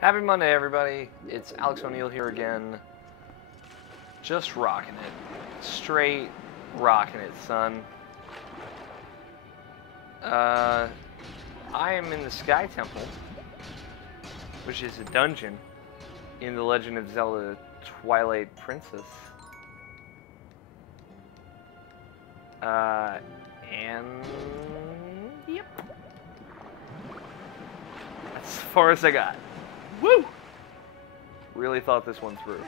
Happy Monday, everybody. It's Alex O'Neill here again. Just rocking it. Straight rocking it, son. I am in the Sky Temple, which is a dungeon in The Legend of Zelda Twilight Princess. And yep. That's as far as I got. Woo! Really thought this one through.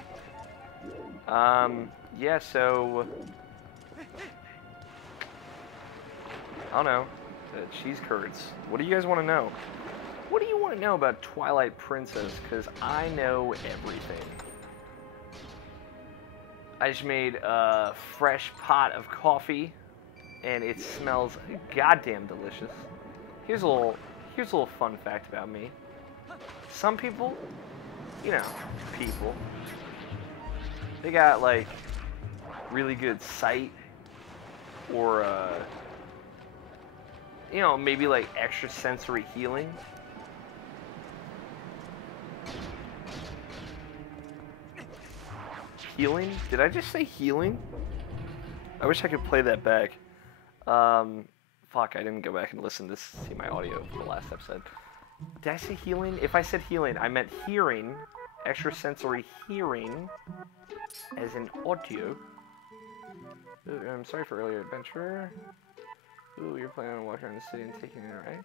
Yeah, so I don't know. Cheese curds. What do you guys want to know? What do you want to know about Twilight Princess? Because I know everything. I just made a fresh pot of coffee, and it smells goddamn delicious. Here's a little fun fact about me. Some people, you know, they got like really good sight, or you know, maybe like extrasensory healing. Healing? Did I just say healing? I wish I could play that back. Fuck, I didn't go back and listen to see my audio for the last episode. Did I say healing? If I said healing, I meant hearing. Extrasensory hearing. As in audio. Ooh, I'm sorry for earlier adventure. Ooh, you're planning on walking around the city and taking it, right?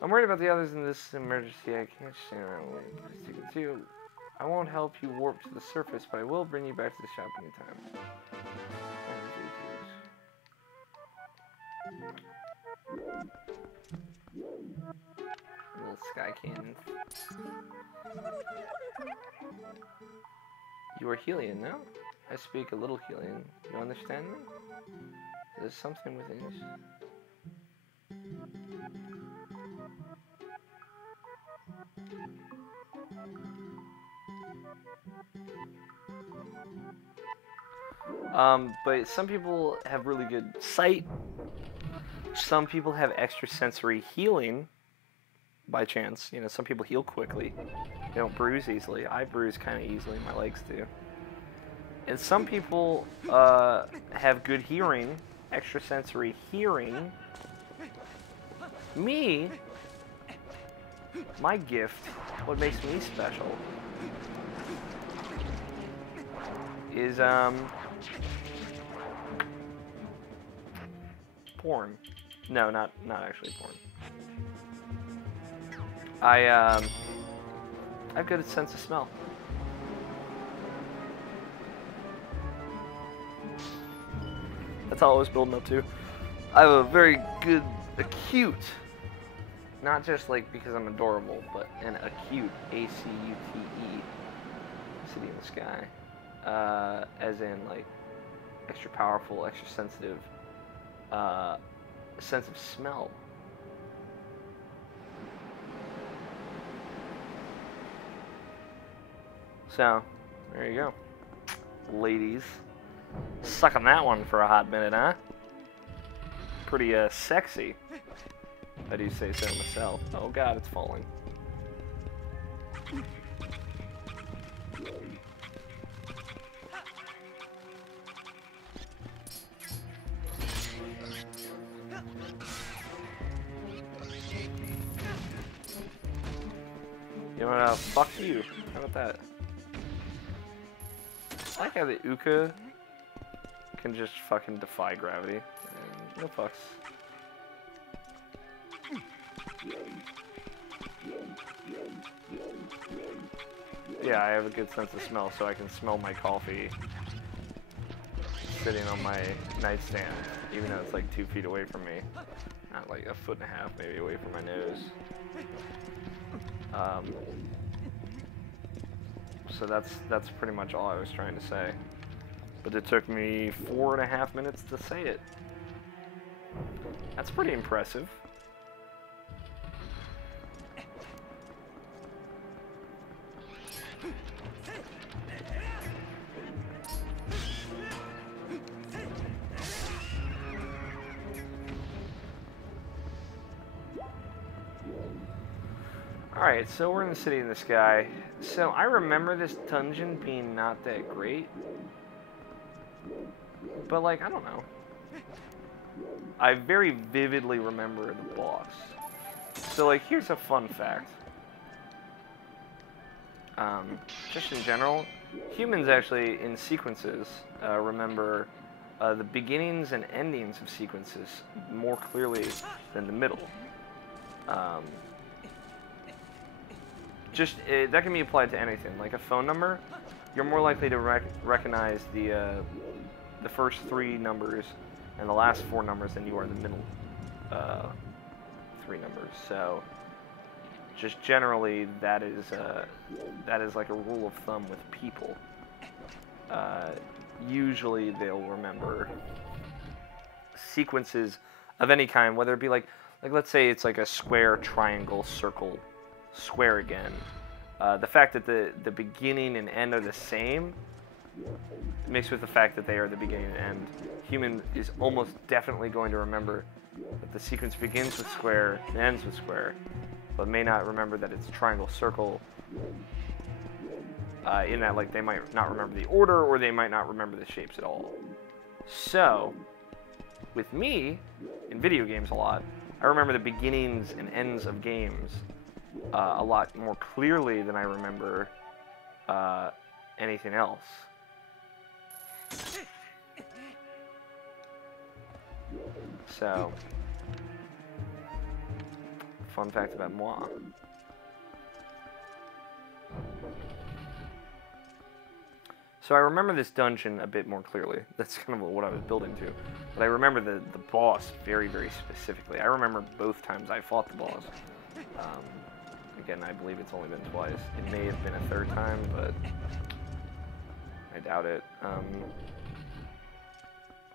I'm worried about the others in this emergency. I can't stand around waiting to you. I won't help you warp to the surface, but I will bring you back to the shop anytime. Little sky cannon. You are Helian, no? I speak a little Helian. You understand me? There's something within you. But some people have really good sight. Some people have extrasensory healing by chance. You know, some people heal quickly. They don't bruise easily. I bruise kind of easily. My legs do. And some people have good hearing, extrasensory hearing. Me, my gift, what makes me special is porn. No, not actually porn. I have good sense of smell. That's all I was building up to. I have a very good acute, not just like because I'm adorable, but an acute, A-C-U-T-E, city in the sky, as in like extra powerful, extra sensitive, sense of smell. So, there you go. Ladies. Suck on that one for a hot minute, huh? Pretty, sexy. I do say so myself. Oh god, it's falling. You know what, fuck you. How about that? I like how the Uka can just fucking defy gravity. No fucks. Yeah, I have a good sense of smell, so I can smell my coffee sitting on my nightstand, even though it's like 2 feet away from me. Not like a foot and a half maybe away from my nose. So that's pretty much all I was trying to say. But it took me 4.5 minutes to say it. That's pretty impressive. Alright, so we're in the city in the sky. So I remember this dungeon being not that great. But, like, I don't know. I very vividly remember the boss. So, like, here's a fun fact. Just in general, humans actually, in sequences, remember the beginnings and endings of sequences more clearly than the middle. That can be applied to anything. Like a phone number, you're more likely to recognize the first 3 numbers and the last 4 numbers than you are the middle 3 numbers. So, just generally, that is like a rule of thumb with people. Usually, they'll remember sequences of any kind, whether it be like let's say it's like a square, triangle, circle, square again. The fact that the beginning and end are the same, mixed with the fact that they are the beginning and end, human is almost definitely going to remember that the sequence begins with square and ends with square, but may not remember that it's triangle, circle, in that, like, they might not remember the order, or they might not remember the shapes at all. So, with me, in video games a lot, I remember the beginnings and ends of games a lot more clearly than I remember anything else. So, fun fact about moi. So I remember this dungeon a bit more clearly. That's kind of what I was building to. But I remember the boss very, very specifically. I remember both times I fought the boss. Again, I believe it's only been twice. It may have been a third time, but I doubt it.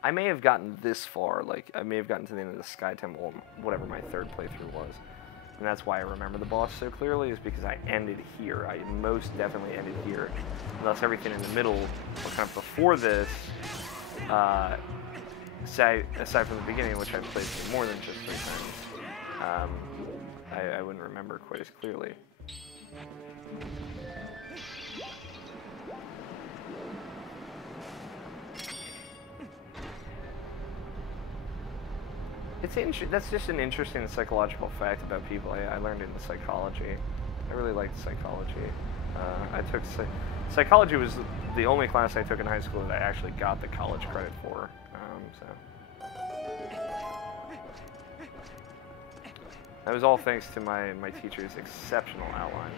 I may have gotten this far. Like, I may have gotten to the end of the Sky Temple, whatever my third playthrough was. And that's why I remember the boss so clearly, is because I ended here. I most definitely ended here. And thus everything in the middle, or kind of before this, aside from the beginning, which I've played more than just 3 times, I wouldn't remember quite as clearly. That's just an interesting psychological fact about people. I learned it in psychology. I really liked psychology. I took psychology was the only class I took in high school that I actually got the college credit for. So that was all thanks to my teacher's exceptional outline.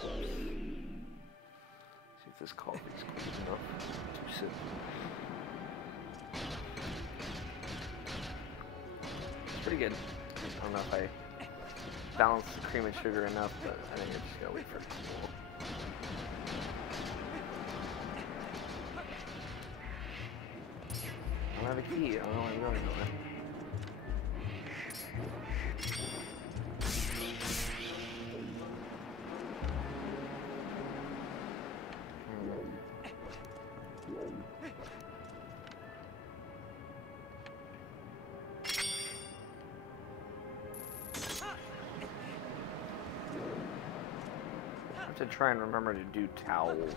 See if this coffee's cool enough to sip. Pretty good. I don't know if I balanced the cream and sugar enough, but I think I just gotta wait for it to cool. I don't have a key. I don't know where I'm going with it. To try and remember to do towels.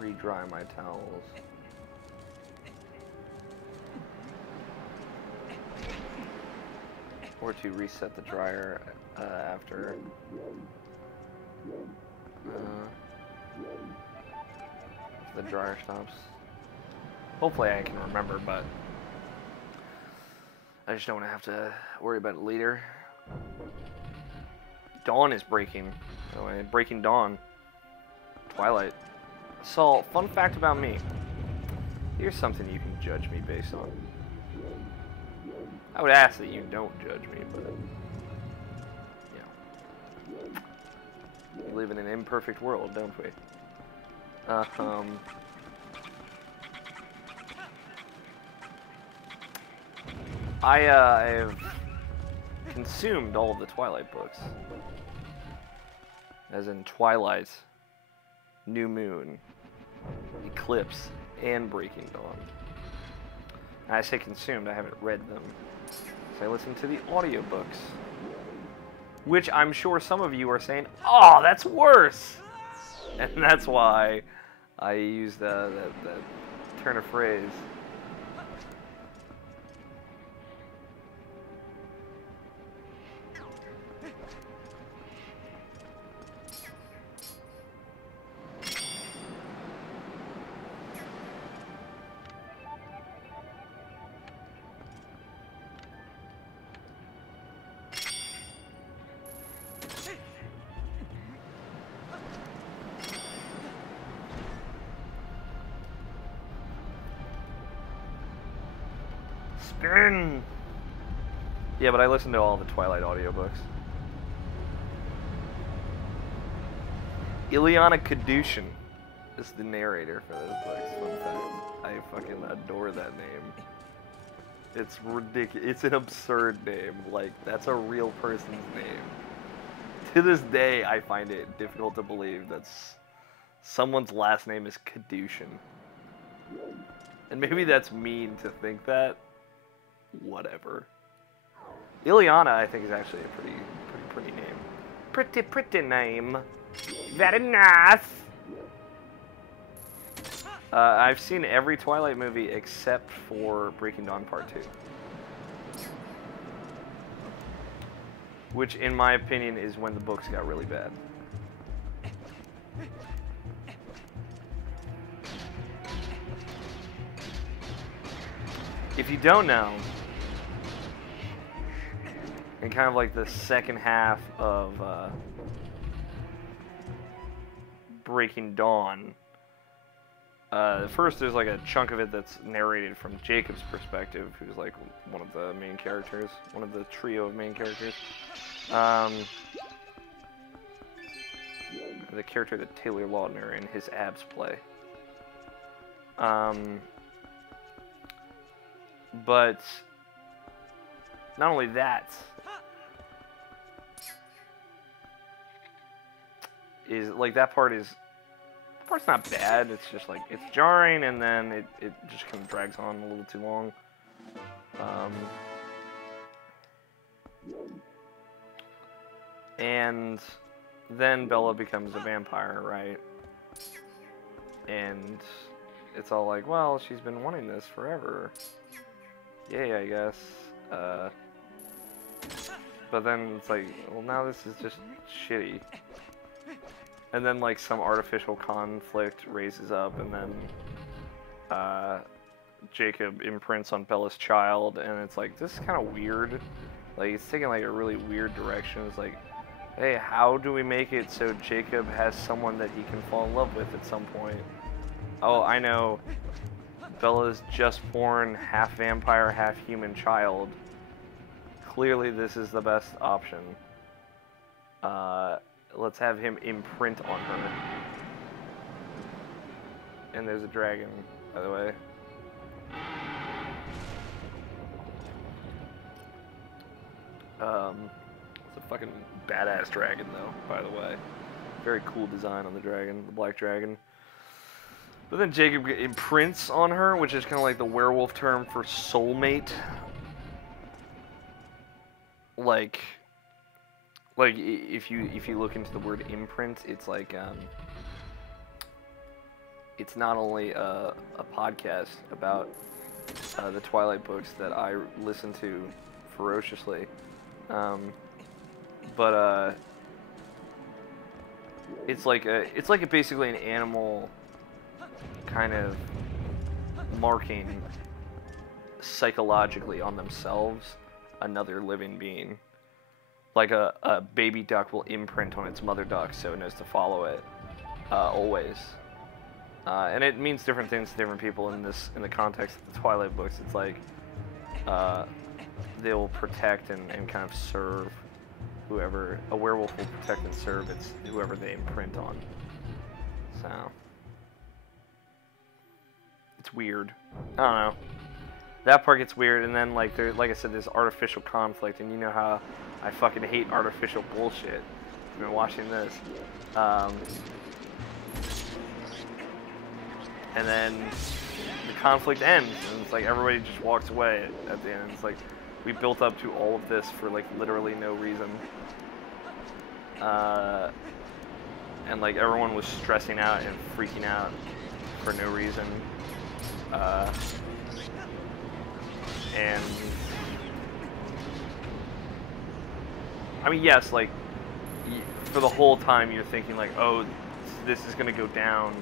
Re-dry my towels. Or to reset the dryer after. If the dryer stops. Hopefully I can remember, but I just don't want to have to worry about it later. Dawn is breaking. Oh, breaking dawn. Twilight. So, fun fact about me. Here's something you can judge me based on. I would ask that you don't judge me, but yeah. We live in an imperfect world, don't we? I have consumed all of the Twilight books. As in Twilight, New Moon, Eclipse, and Breaking Dawn. I say consumed, I haven't read them. So I listen to the audiobooks. Which I'm sure some of you are saying, oh, that's worse! And that's why I use that turn of phrase. Spin! Yeah, but I listen to all the Twilight audiobooks. Ileana Kadushin is the narrator for those books. Fun fact. I fucking adore that name. It's ridiculous. It's an absurd name. Like, that's a real person's name. To this day, I find it difficult to believe that someone's last name is Kadushin. And maybe that's mean to think that. Whatever. Ileana, I think, is actually a pretty name. Pretty name. Very nice. I've seen every Twilight movie except for Breaking Dawn Part 2. Which, in my opinion, is when the books got really bad. If you don't know, in kind of like the second half of Breaking Dawn, first there's like a chunk of it that's narrated from Jacob's perspective, who's like one of the main characters, one of the trio of main characters. The character that Taylor Lautner and his abs play. But not only that, is like that part's not bad. It's just like it's jarring, and then it just kind of drags on a little too long. And then Bella becomes a vampire, right? And it's all like, well, she's been wanting this forever. Yay, I guess. But then it's like, well, now this is just shitty. And then, like, some artificial conflict raises up, and then Jacob imprints on Bella's child, and it's like, this is kind of weird. Like, it's taking, like, a really weird direction. It's like, hey, how do we make it so Jacob has someone that he can fall in love with at some point? Oh, I know. Bella's just born, half vampire, half human child. Clearly this is the best option. Let's have him imprint on her. And there's a dragon, by the way. It's a fucking badass dragon, though, by the way. Very cool design on the dragon, the black dragon. But then Jacob imprints on her, which is kind of like the werewolf term for soulmate. Like if you look into the word imprint, it's like it's not only a podcast about the Twilight books that I listen to ferociously, but it's like basically an animal kind of marking psychologically on themselves another living being. Like a baby duck will imprint on its mother duck so it knows to follow it always. And it means different things to different people in the context of the Twilight books. It's like they will protect and kind of serve whoever. A werewolf will protect and serve whoever they imprint on. So it's weird. I don't know. That part gets weird, and then like I said, there's artificial conflict, and you know how I fucking hate artificial bullshit. I've been watching this. And then the conflict ends, and it's like everybody just walks away at the end. It's like, We built up to all of this for, like, literally no reason. And, like, everyone was stressing out and freaking out for no reason. And... I mean, yes, like, for the whole time you're thinking, like, oh, this is going to go down.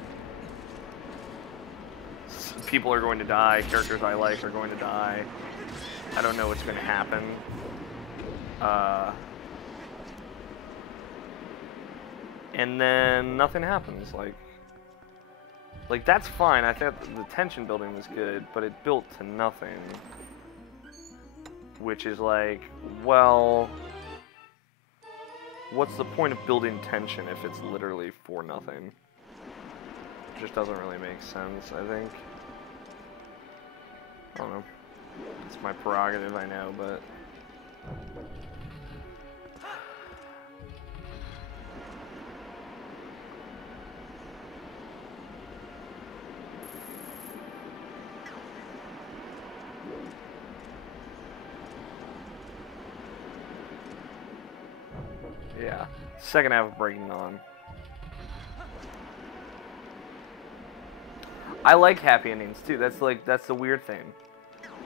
People are going to die. Characters I like are going to die. I don't know what's going to happen. And then nothing happens. Like that's fine. I thought the tension building was good, but it built to nothing. Which is like, well, what's the point of building tension if it's literally for nothing? It just doesn't really make sense, I think. I don't know. It's my prerogative, I know, but... yeah. Second half of Breaking On. I like happy endings too. That's the weird thing.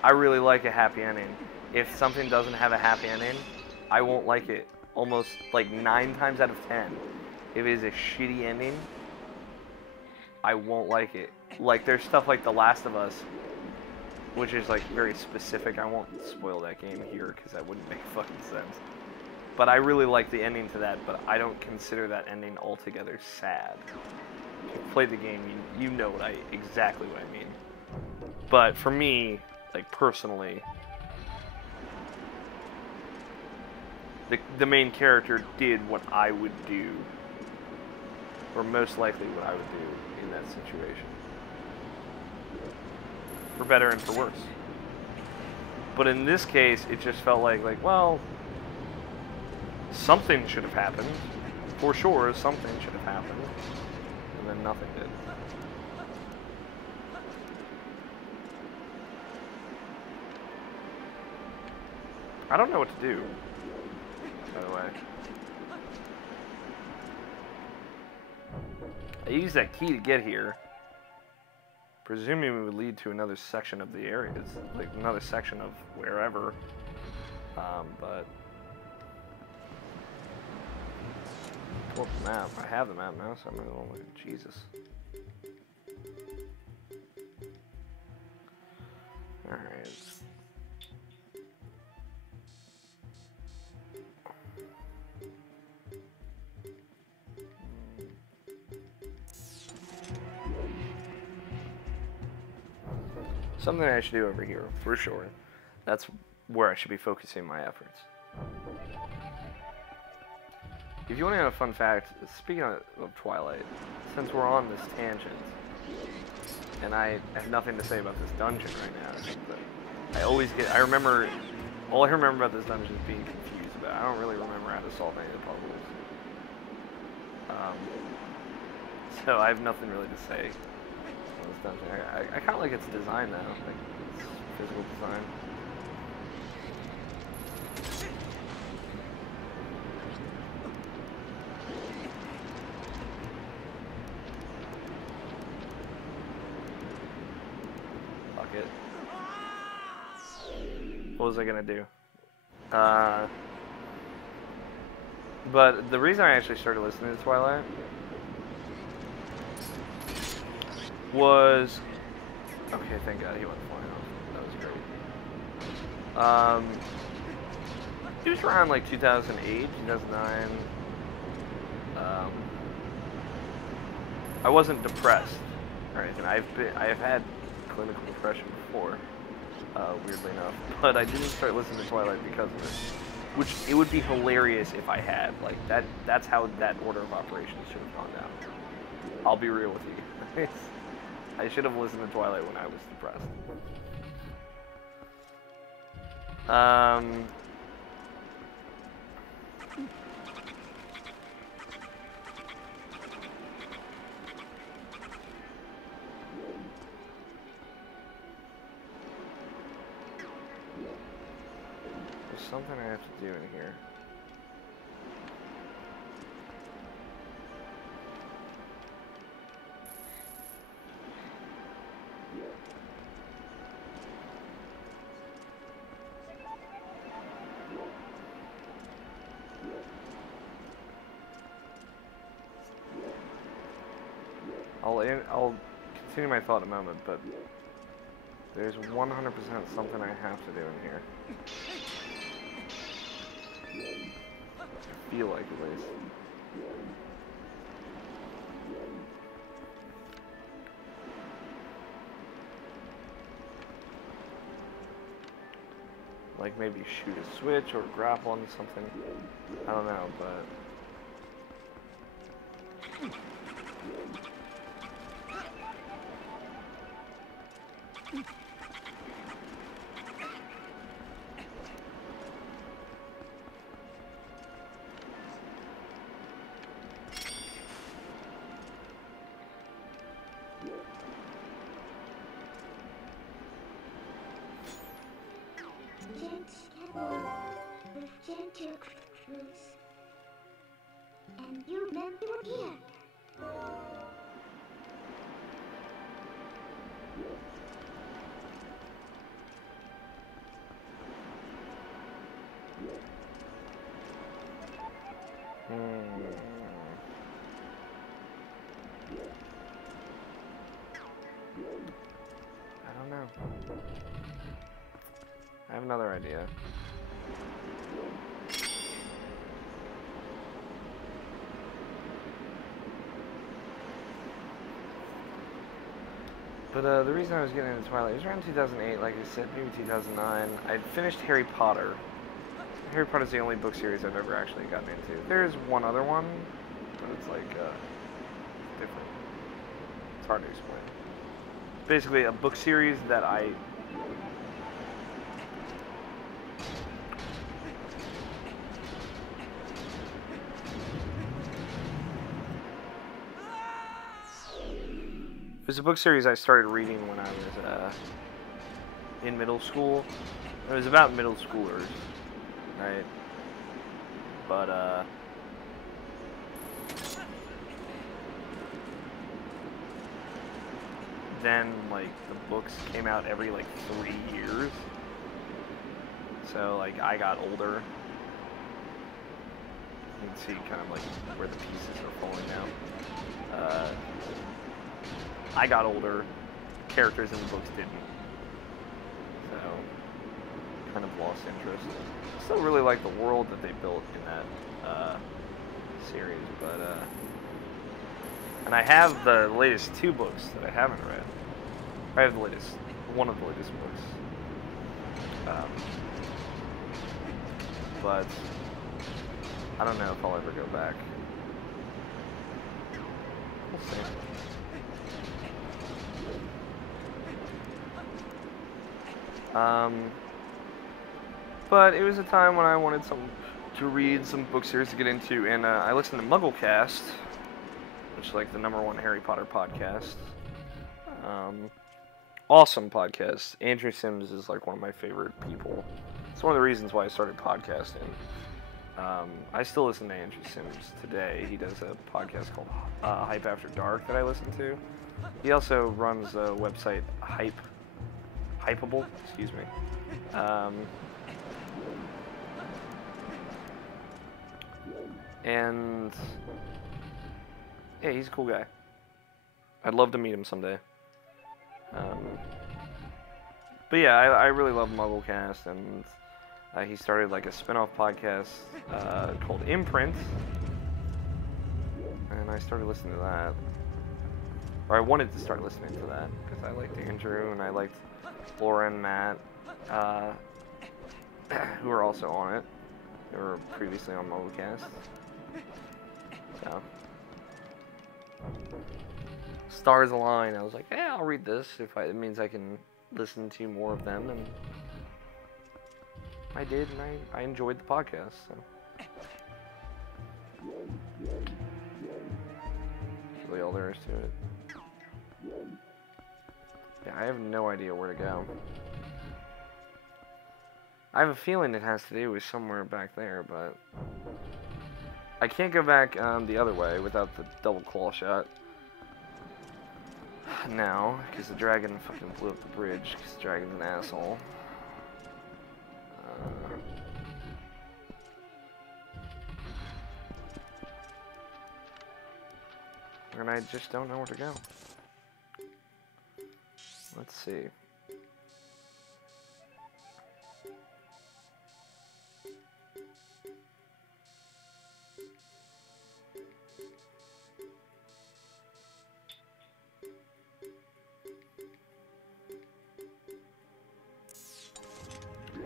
I really like a happy ending. If something doesn't have a happy ending, I won't like it. Almost like 9 times out of 10. If it is a shitty ending, I won't like it. Like there's stuff like The Last of Us, which is like very specific. I won't spoil that game here because that wouldn't make fucking sense. But I really like the ending to that, but I don't consider that ending altogether sad. If you've played the game, you know exactly what I mean. But for me, like personally, the main character did what I would do, or most likely what I would do in that situation. For better and for worse. But in this case, it just felt like well, something should have happened. For sure, something should have happened. And then nothing did. I don't know what to do, by the way. I used that key to get here. Presuming it would lead to another section of the area. It's like another section of wherever. But... pull up the map. I have the map now, so I'm gonna go look at Jesus. Alright. Something I should do over here, for sure. That's where I should be focusing my efforts. If you want to know a fun fact, speaking of Twilight, since we're on this tangent, and I have nothing to say about this dungeon right now, but I remember, all I remember about this dungeon is being confused about it. I don't really remember how to solve any of the puzzles. So I have nothing really to say on this dungeon. I kind of like its design though, like its physical design. What was I gonna do? But the reason I actually started listening to Twilight was... okay, thank God he went flying off. That was great. It was around like 2008, 2009. I wasn't depressed or anything. I have had clinical depression before. Weirdly enough, but I didn't start listening to Twilight because of it. Which, it would be hilarious if I had. Like, that's how that order of operations should have gone down. I'll be real with you. I should have listened to Twilight when I was depressed. There's something I have to do in here. I'll continue my thought in a moment, but there's 100% something I have to do in here. I feel like, at least. Like maybe shoot a switch or grapple on something. I don't know, but... With gentle cruise, and you meant to appear. I don't know. I have another idea. But the reason I was getting into Twilight was around 2008, like I said, maybe 2009. I'd finished Harry Potter. Harry Potter's the only book series I've ever actually gotten into. There's one other one, but it's like different. It's hard to explain. Basically, a book series that I... It was a book series I started reading when I was in middle school. It was about middle schoolers, right? But then like the books came out every like 3 years. So like I got older. You can see kind of like where the pieces are falling now. I got older, characters in the books didn't, so kind of lost interest. Still really like the world that they built in that series, but and I have the latest 2 books that I haven't read. I have the latest, one of the latest books, but I don't know if I'll ever go back. We'll see. But it was a time when I wanted to read some book series to get into, and I listened to Mugglecast, which is like the #1 Harry Potter podcast. Awesome podcast. Andrew Sims is like one of my favorite people. It's one of the reasons why I started podcasting. I still listen to Andrew Sims today. He does a podcast called Hype After Dark that I listen to. He also runs a website, Hypeable, excuse me. And yeah, he's a cool guy. I'd love to meet him someday. But yeah, I really love Mugglecast, and he started like a spin-off podcast called Imprint, and I started listening to that. Or I wanted to start listening to that because I liked Andrew and I liked Laura and Matt, who were also on it. They were previously on Mugglecast. So, stars align. I was like, yeah, I'll read this if it means I can listen to more of them, and I did, and I enjoyed the podcast. So, that's really all there is to it. Yeah, I have no idea where to go. I have a feeling it has to do with somewhere back there, but I can't go back the other way without the double claw shot. Now, because the dragon fucking blew up the bridge, because the dragon's an asshole. And I just don't know where to go. Let's see.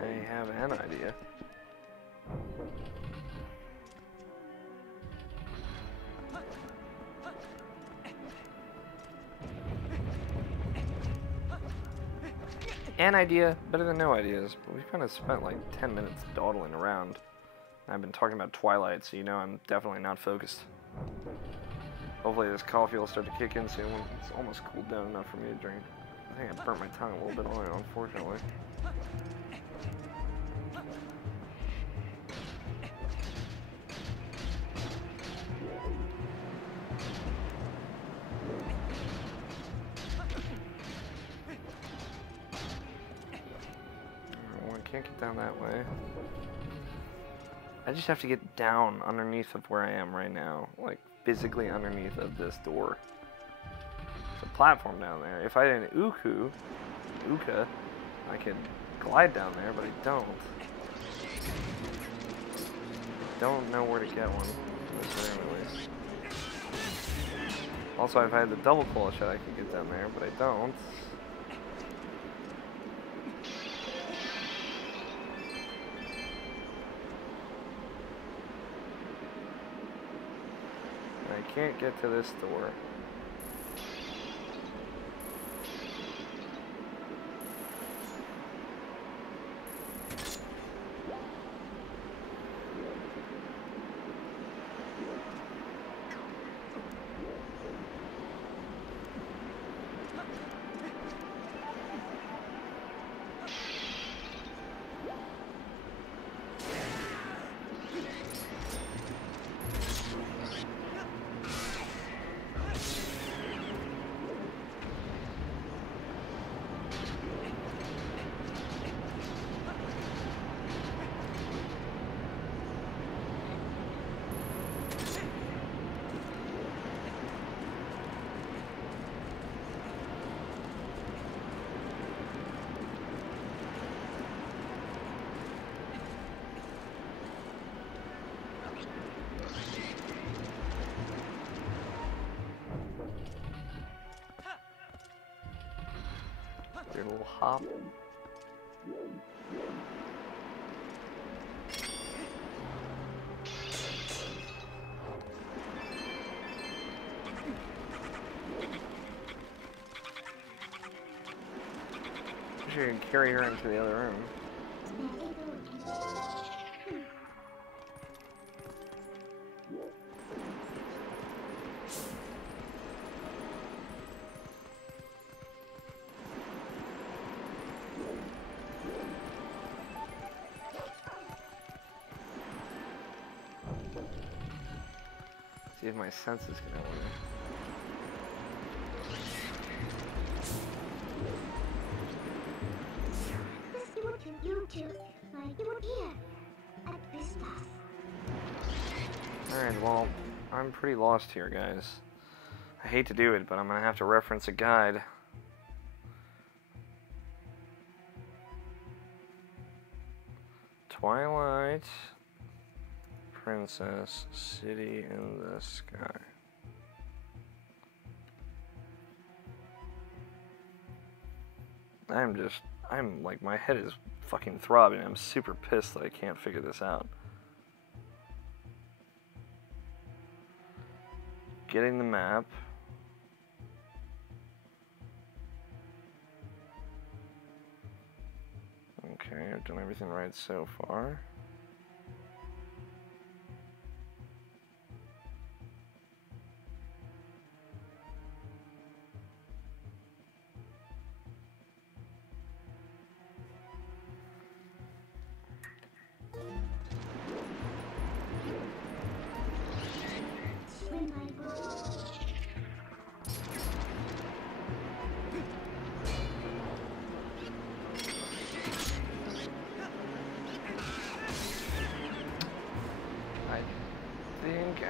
I have an idea. An idea, better than no ideas, but we've kind of spent like 10 minutes dawdling around. I've been talking about Twilight, so you know I'm definitely not focused. Hopefully this coffee will start to kick in soon when it's almost cooled down enough for me to drink. I think I burnt my tongue a little bit on it, unfortunately. Can't get down that way. I just have to get down underneath of where I am right now. Like, physically underneath of this door. There's a platform down there. If I had an Uka, I could glide down there, but I don't. Don't know where to get one. Anyways. Also, if I had the double claw shot, I could get down there, but I don't. I can't get to this door. Your little hop. Wish you could carry her into the other room. See if my senses can help me. Alright, well, I'm pretty lost here, guys. I hate to do it, but I'm gonna have to reference a guide. Twilight Princess City in the Sky. I'm like, my head is fucking throbbing. I'm super pissed that I can't figure this out. Getting the map. Okay, I've done everything right so far.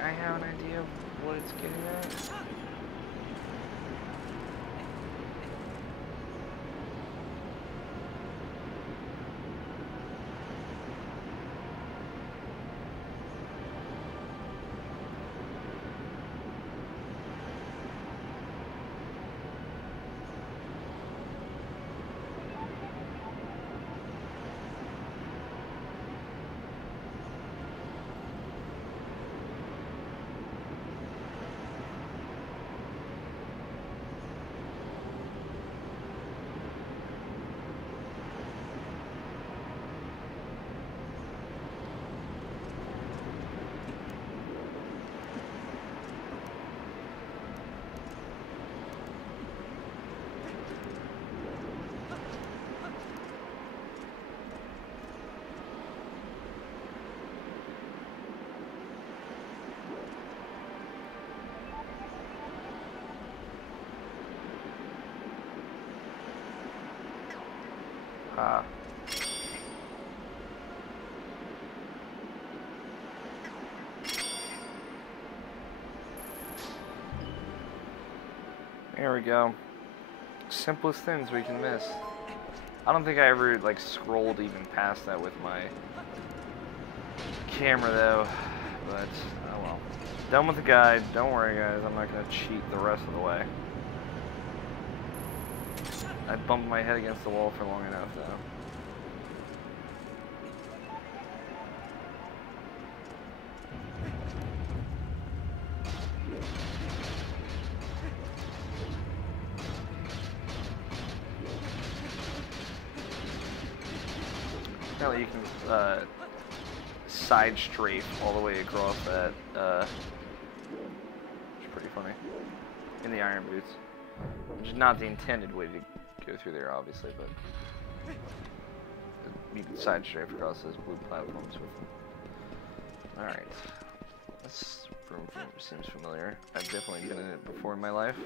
I have an idea of what it's getting at? There we go. Simplest things we can miss. I don't think I ever like scrolled even past that with my camera though, but oh well. Done with the guide. Don't worry guys, I'm not gonna cheat the rest of the way. I bumped my head against the wall for long enough though. Apparently you can side strafe all the way across that, which is pretty funny, in the iron boots. Which is not the intended way to go through there, obviously, but you can side strafe across those blue platforms with them. Alright. This room seems familiar. I've definitely been in it before in my life.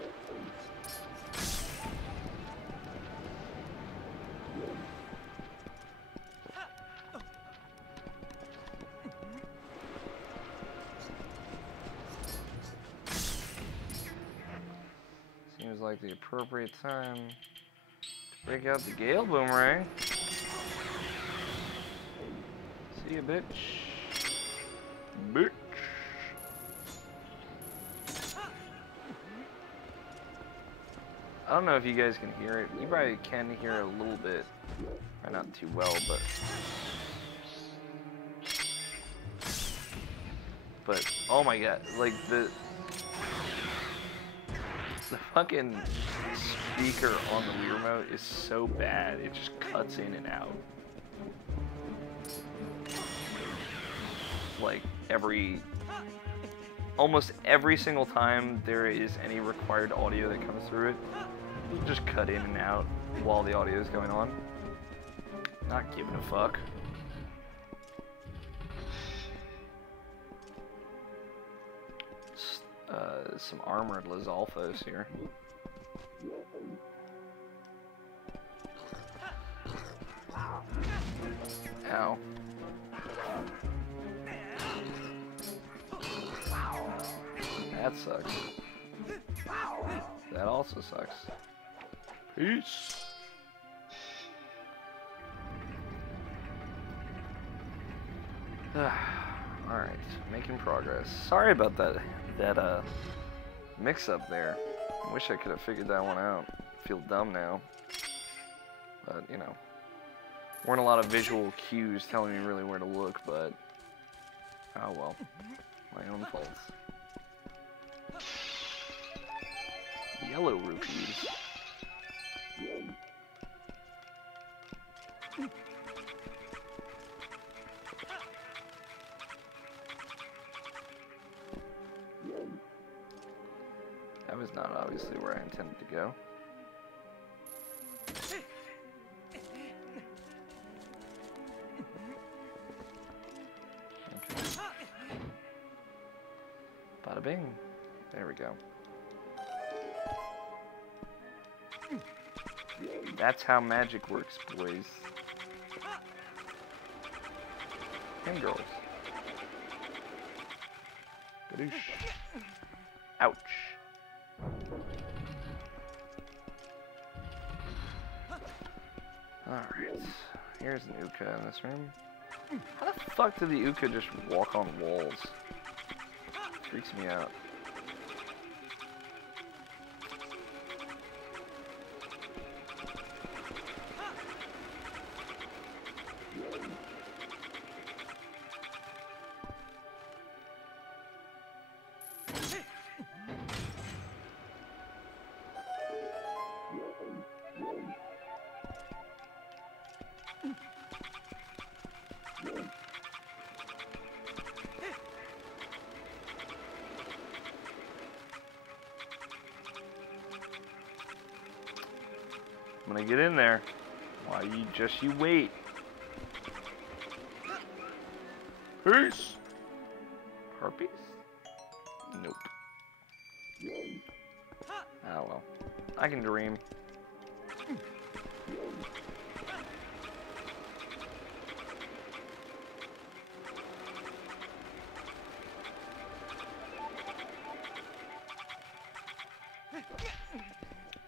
Seems like the appropriate time to break out the Gale Boomerang. See ya, bitch. Bitch. I don't know if you guys can hear it. You probably can hear it a little bit. Probably not too well, but oh my god, like the fucking speaker on the Wii remote is so bad, it just cuts in and out. Like almost every single time there is any required audio that comes through it, it'll just cut in and out while the audio is going on. Not giving a fuck. Some armored Lizalfos here. Ow. That sucks. That also sucks. Peace. Alright, making progress. Sorry about that mix-up there. I wish I could have figured that one out. I feel dumb now. But, you know. Weren't a lot of visual cues telling me really where to look, but... oh well. My own faults. Yellow rupees. That was not obviously where I intended to go. Okay. Bada bing. There we go. That's how magic works, boys. And girls. Badoosh. Ouch. Alright. Here's an Uka in this room. How the fuck did the Uka just walk on walls? Freaks me out. I'm gonna get in there. Why you wait. Peace. Harpies? Nope. Oh well. I can dream.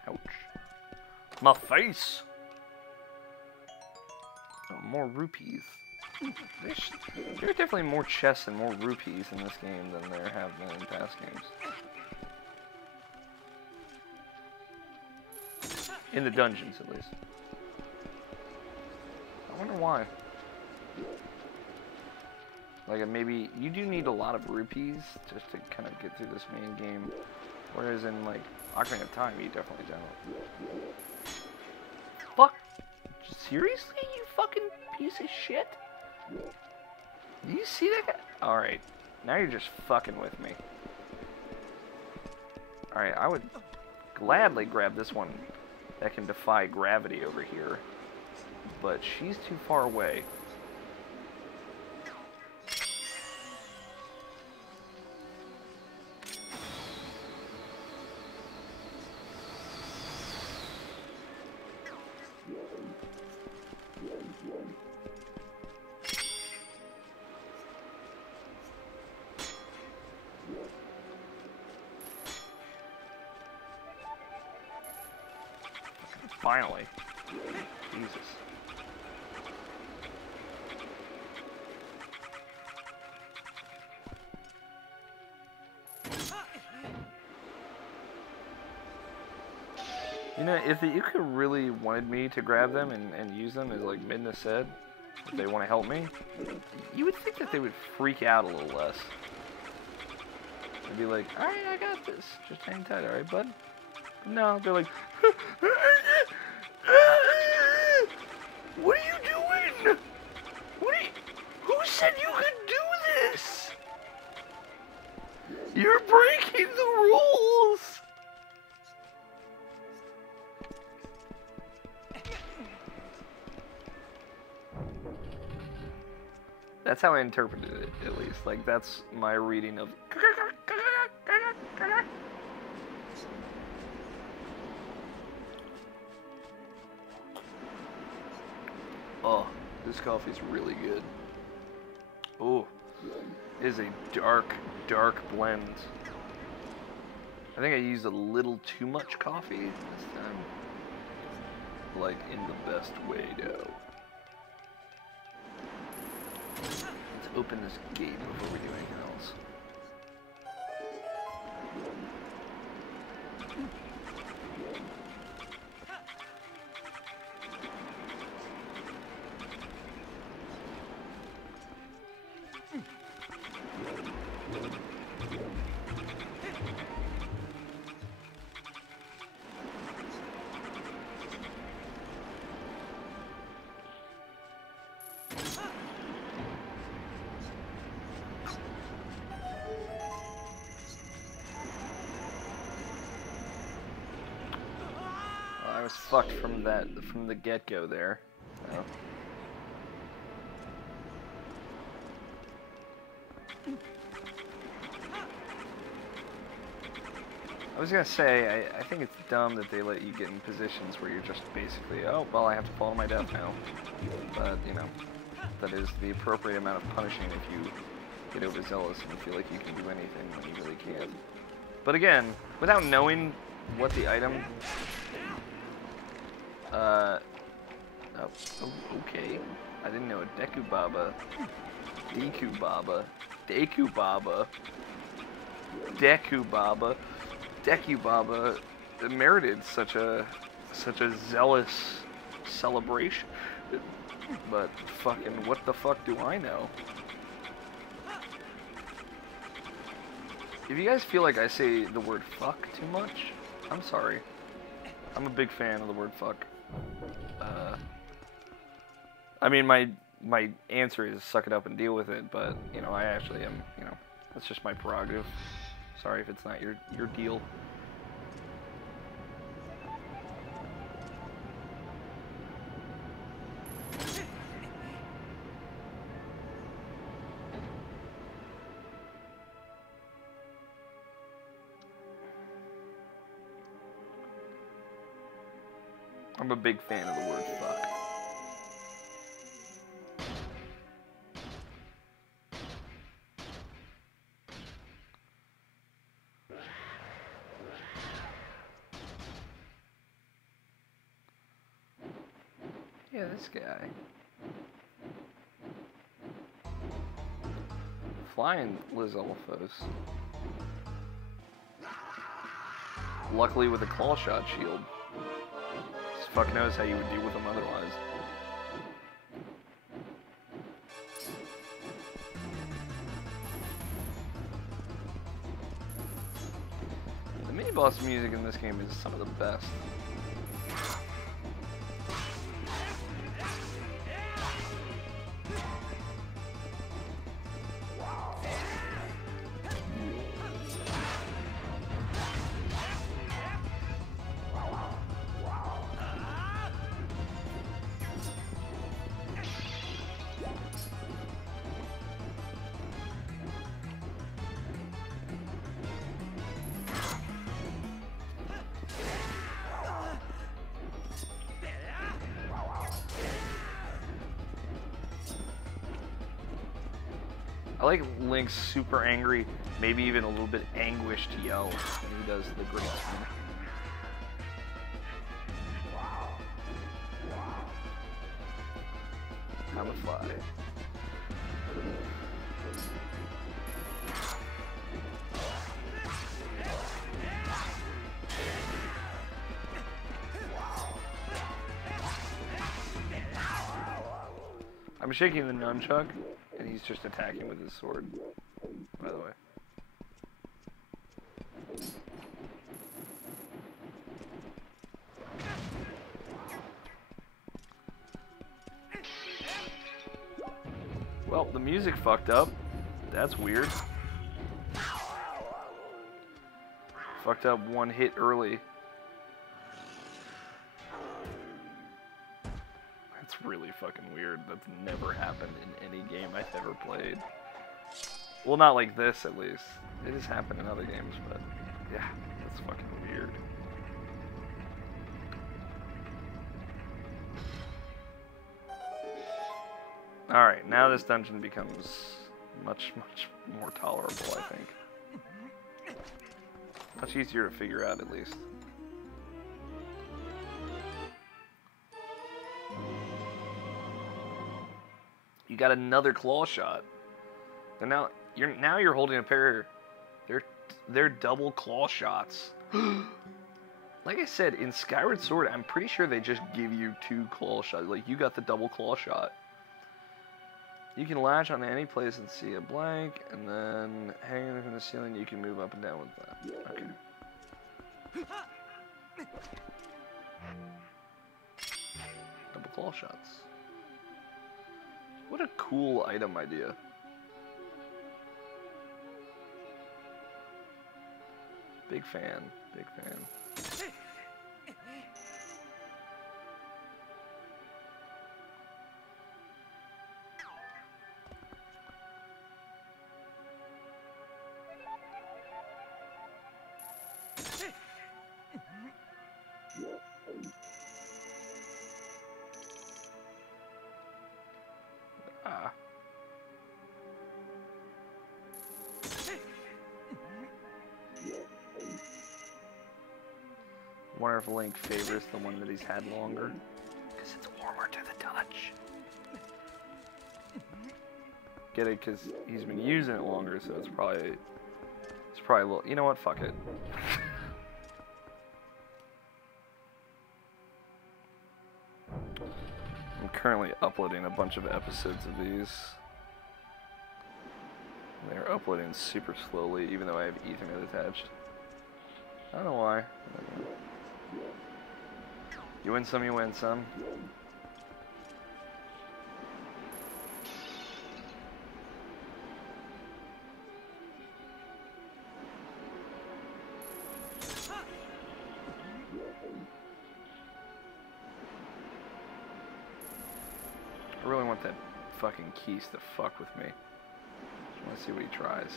Ouch. My face! Oh, more rupees. There are definitely more chests and more rupees in this game than there have been in past games. In the dungeons, at least. I wonder why. Like, maybe you do need a lot of rupees just to kind of get through this main game. Whereas in, like, Ocarina of Time, you definitely don't. Fuck! Seriously, you fucking piece of shit? Do you see that guy? Alright, now you're just fucking with me. Alright, I would gladly grab this one that can defy gravity over here. But she's too far away. Finally. Jesus. You know, if the Uka really wanted me to grab them and use them, as like Midna said, if they want to help me, you would think that they would freak out a little less. They'd be like, alright, I got this. Just hang tight, alright, bud? No, they're like, what are you doing? Who said you could do this? You're breaking the rules. That's how I interpreted it, at least. Like, that's my reading of... Oh, this coffee's really good. Oh, it is a dark, dark blend. I think I used a little too much coffee this time. Like, in the best way, though. Let's open this gate before we do anything else. I was fucked from the get-go there. So. I was gonna say, I think it's dumb that they let you get in positions where you're just basically, oh, well, I have to fall to my death now. But, you know, that is the appropriate amount of punishing if you get overzealous and feel like you can do anything when you really can't. But again, without knowing what the item... oh, okay. I didn't know a Deku Baba, Deku Baba, Deku Baba, Deku Baba, Deku Baba merited such a zealous celebration. But fucking, what the fuck do I know? If you guys feel like I say the word fuck too much, I'm sorry. I'm a big fan of the word fuck. I mean, my answer is suck it up and deal with it, but, you know, I actually am, you know, that's just my prerogative. Sorry if it's not your deal. I'm a big fan of the word fuck. Yeah, this guy. Flying Lizalfos. Luckily with a claw shot shield. This fuck knows how you would deal with him otherwise. The mini-boss music in this game is some of the best. I like Link's super angry, maybe even a little bit anguished yell when he does the great spin. How to fly. I'm shaking the nunchuck, and he's just attacking with his sword, by the way. Well, the music fucked up. That's weird. Fucked up one hit early. That's really fucking weird. That's never happened in any game I've ever played. Well, not like this, at least. It has happened in other games, but yeah, that's fucking weird. Alright, now this dungeon becomes much, much more tolerable, I think. Much easier to figure out, at least. You got another claw shot. And now you're holding a pair. They're double claw shots. Like I said, in Skyward Sword, I'm pretty sure they just give you 2 claw shots. Like, you got the double claw shot. You can latch onto any place and see a blank, and then hanging from the ceiling, you can move up and down with that. Okay. Double claw shots. What a cool item idea. Big fan, big fan. Wonder if Link favors the one that he's had longer. Because it's warmer to the touch. Get it? Because he's been using it longer, so it's probably a little... You know what? Fuck it. I'm currently uploading a bunch of episodes of these. They're uploading super slowly, even though I have Ethernet attached. I don't know why. You win some, you win some. I really want that fucking Keys to fuck with me. I want to see what he tries.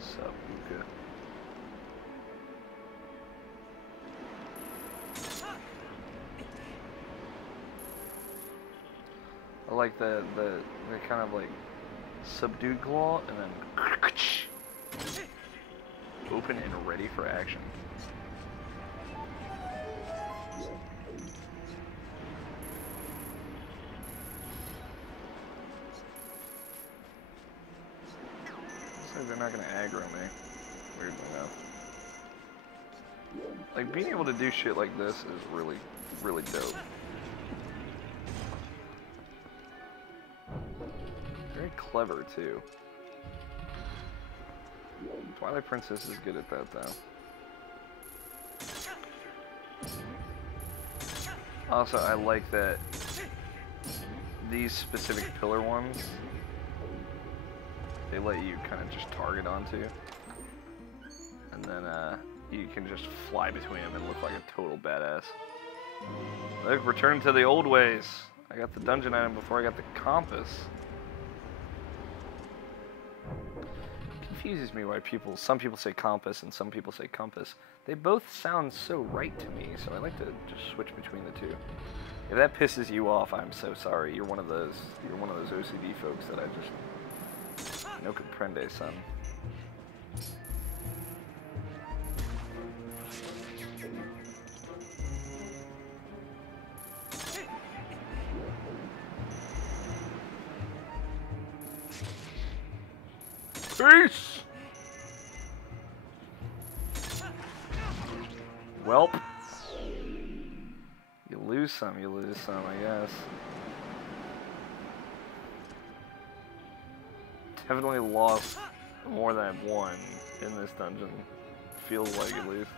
Sup, Luca? I like the kind of like subdued claw and then open and ready for action. So they're not gonna aggro me, weirdly enough. Like being able to do shit like this is really, really dope. Very clever, too. Twilight Princess is good at that, though. Also, I like that these specific pillar ones, they let you kind of just target onto. And then, you can just fly between them and look like a total badass. Look, return to the old ways. I got the dungeon item before I got the compass. Confuses me why some people say compass and some people say compass. They both sound so right to me, so I like to just switch between the two. If that pisses you off, I'm so sorry. You're one of those OCD folks that I just no comprende, son. Peace! Welp. You lose some, I guess. Definitely lost more than I've won in this dungeon. Feels like, at least.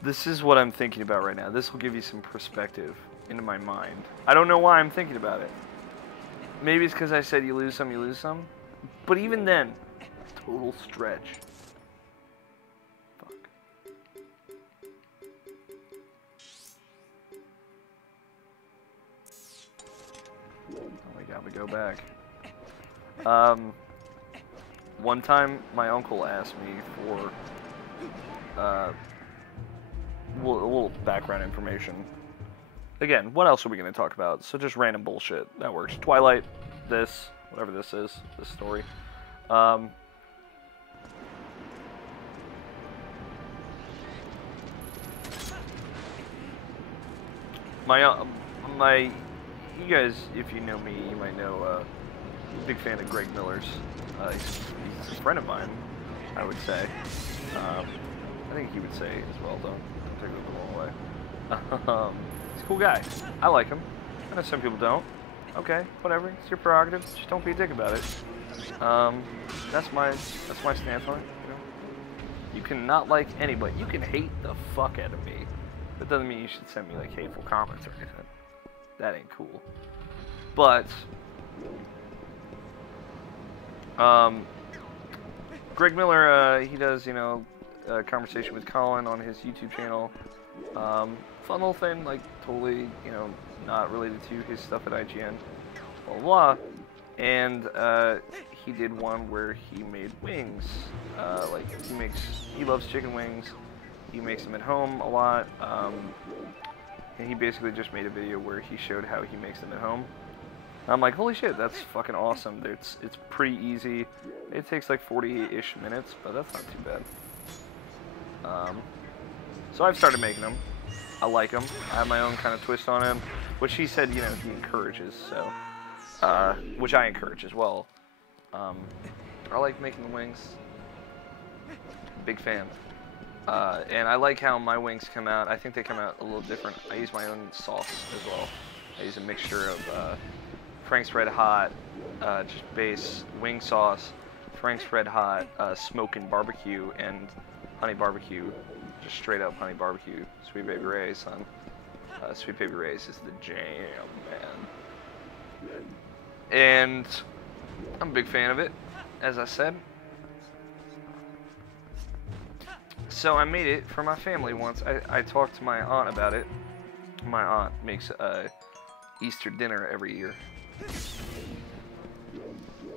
This is what I'm thinking about right now. This will give you some perspective into my mind. I don't know why I'm thinking about it. Maybe it's because I said you lose some, you lose some. But even then, total stretch. Fuck. Oh my god, we go back. One time, my uncle asked me for, a little background information. Again, what else are we going to talk about? So just random bullshit. That works. Twilight, this, whatever this is, this story. You guys, if you know me, you might know, big fan of Greg Miller's. He's a friend of mine, I would say. I think he would say as well, though. Don't take it the wrong way. He's a cool guy. I like him. I know some people don't. Okay, whatever. It's your prerogative. Just don't be a dick about it. That's my stance on it. You know? You can not like anybody. You can hate the fuck out of me. That doesn't mean you should send me like hateful comments or anything. That ain't cool. But Greg Miller, he does, you know, Conversation with Colin on his YouTube channel. Fun little thing, like totally, you know, not related to his stuff at IGN. Blah blah. And he did one where he made wings. Like he loves chicken wings. He makes them at home a lot. And he basically just made a video where he showed how he makes them at home. I'm like, holy shit, that's fucking awesome. It's pretty easy. It takes like 40-ish minutes, but that's not too bad. So I've started making them. I like them. I have my own kind of twist on them, which he said, you know, he encourages. So, which I encourage as well. I like making the wings. Big fan. And I like how my wings come out. I think they come out a little different. I use my own sauce as well. I use a mixture of Frank's Red Hot, just base wing sauce, Frank's Red Hot, smoking barbecue, and honey barbecue. Just straight up honey barbecue. Sweet Baby Ray's, son. Sweet Baby Ray's is the jam, man. And I'm a big fan of it, as I said. So I made it for my family once. I talked to my aunt about it. My aunt makes Easter dinner every year.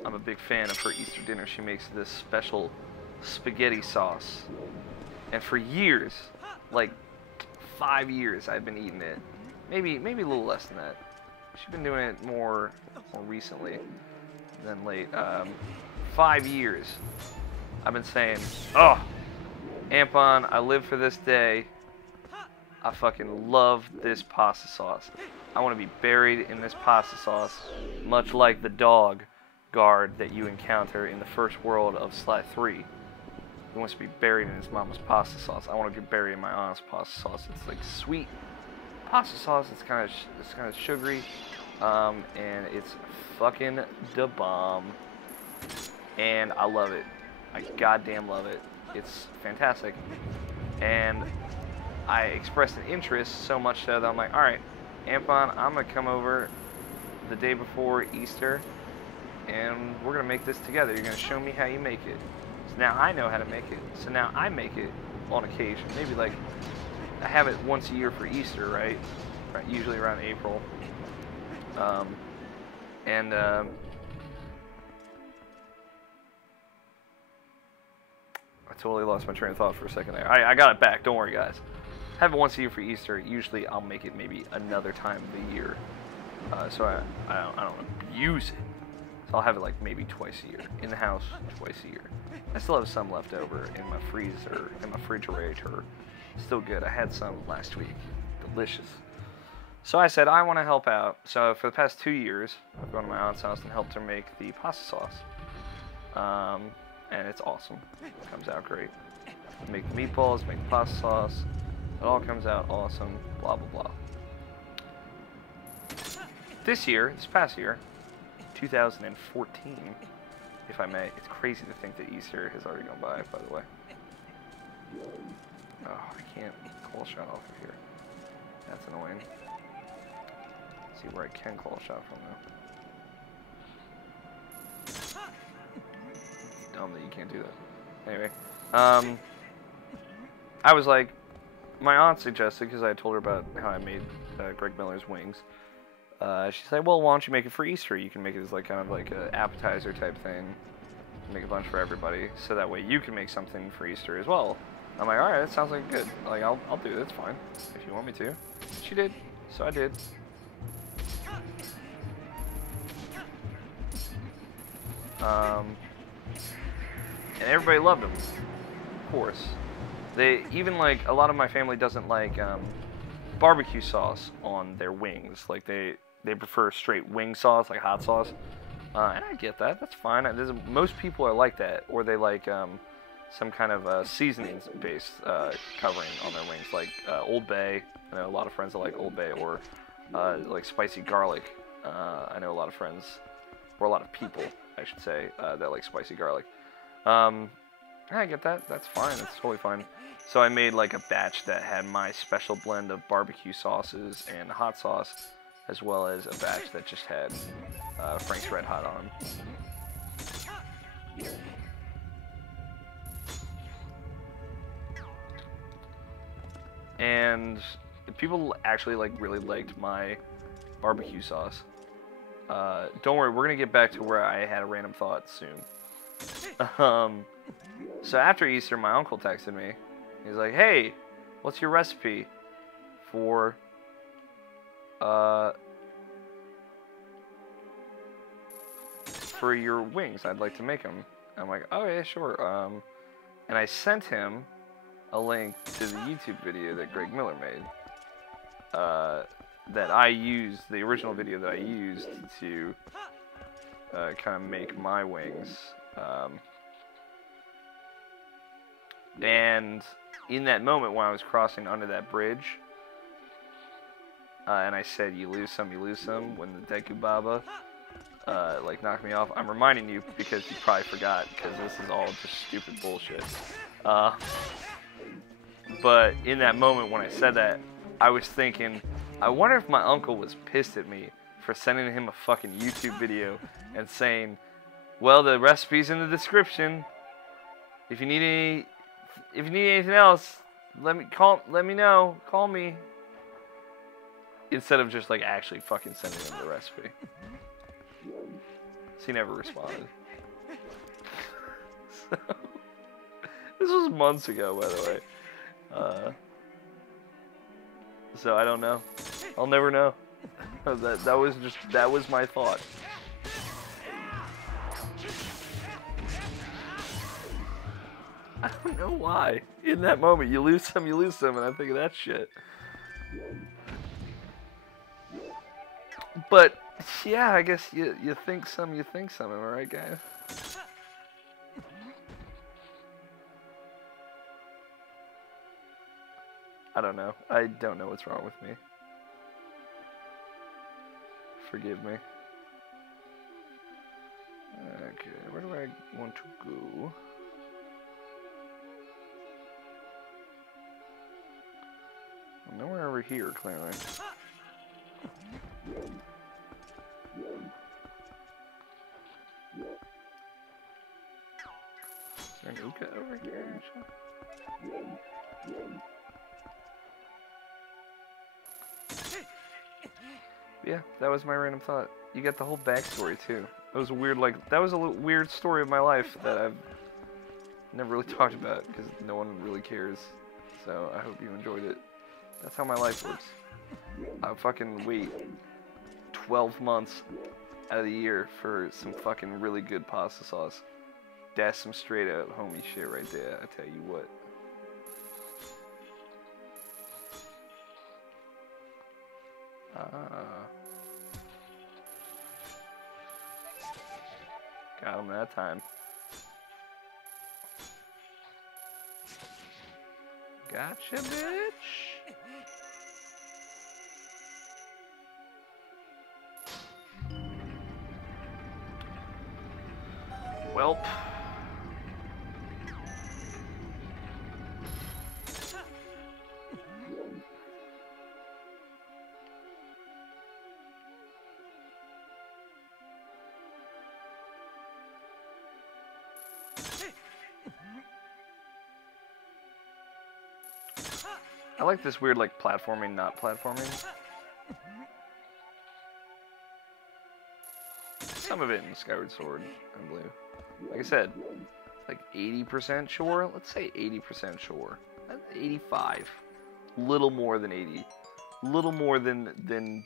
I'm a big fan of her Easter dinner. She makes this special spaghetti sauce. And for years, like 5 years, I've been eating it. Maybe a little less than that. She's been doing it more recently than late. 5 years. I've been saying, oh, Ampon, I live for this day. I fucking love this pasta sauce. I want to be buried in this pasta sauce, much like the dog guard that you encounter in the first world of Sly 3. He wants to be buried in his mama's pasta sauce. I want to be buried in my aunt's pasta sauce. It's like sweet pasta sauce. It's kind of sugary, and it's fucking da bomb. And I love it. I goddamn love it. It's fantastic. And I expressed an interest so much so that I'm like, all right, Ampon, I'm gonna come over the day before Easter, and we're gonna make this together. You're gonna show me how you make it. So now I know how to make it. So now I make it on occasion. Maybe like I have it once a year for Easter, right? Usually around April. I totally lost my train of thought for a second there. I got it back. Don't worry, guys. I have it once a year for Easter. Usually I'll make it maybe another time of the year. So I don't abuse it. So I'll have it like maybe twice a year. In the house, twice a year. I still have some left over in my freezer, in my refrigerator. Still good. I had some last week. Delicious. So I said, I want to help out. So for the past 2 years, I've gone to my aunt's house and helped her make the pasta sauce. And it's awesome. It comes out great. Make the meatballs, make the pasta sauce. It all comes out awesome. Blah, blah, blah. This past year, 2014, if I may. It's crazy to think that Easter has already gone by the way. Oh, I can't call shot off of here. That's annoying. Let's see where I can call a shot from now. Dumb that you can't do that. Anyway, I was like, my aunt suggested, because I told her about how I made Greg Miller's wings. She said, well, why don't you make it for Easter? You can make it as like kind of like an appetizer type thing. Make a bunch for everybody, so that way you can make something for Easter as well. I'm like, alright, that sounds like good. Like, I'll do it, it's fine. If you want me to. She did, so I did. And everybody loved them, of course. They, even like, a lot of my family doesn't like barbecue sauce on their wings. Like, they prefer straight wing sauce, like hot sauce. And I get that, that's fine. Most people are like that, or they like some kind of seasonings-based covering on their wings, like Old Bay. I know a lot of friends that like Old Bay, or like spicy garlic. I know a lot of friends, or a lot of people, I should say, that like spicy garlic. I get that. That's fine. That's totally fine. So I made like a batch that had my special blend of barbecue sauces and hot sauce, as well as a batch that just had Frank's Red Hot on. And people actually like really liked my barbecue sauce. Don't worry, we're gonna get back to where I had a random thought soon. So after Easter, my uncle texted me. He's like, "Hey, what's your recipe for your wings? I'd like to make them." I'm like, "Oh yeah, sure." And I sent him a link to the YouTube video that Greg Miller made. That I used, the original video that I used to kind of make my wings. And in that moment when I was crossing under that bridge, and I said, you lose some, when the Deku Baba like knocked me off. I'm reminding you because you probably forgot, because this is all just stupid bullshit. But in that moment when I said that, I was thinking, I wonder if my uncle was pissed at me for sending him a fucking YouTube video and saying, well, the recipe's in the description. If you need anything else, let me know. Call me. Instead of just like actually fucking sending him the recipe. So he never responded. So, this was months ago, by the way. So I don't know. I'll never know. That was my thought. I don't know why. In that moment, you lose some, and I think of that shit. But yeah, I guess you think some, am I right, guys? I don't know. I don't know what's wrong with me. Forgive me. Okay, where do I want to go? Well, nowhere over here, clearly. Is there an Uka over here? Yeah, that was my random thought. You get the whole backstory too. It was a weird, that was a weird story of my life that I've never really talked about because no one really cares. So I hope you enjoyed it. That's how my life works. I fucking wait 12 months out of the year for some fucking really good pasta sauce. That's some straight out homie shit right there, I tell you what. Got him that time. Gotcha, bitch. Welp. I like this weird, platforming, not platforming. Some of it in Skyward Sword, I believe. Like I said, 80% sure. Let's say 80% sure. 85. Little more than 80. Little more than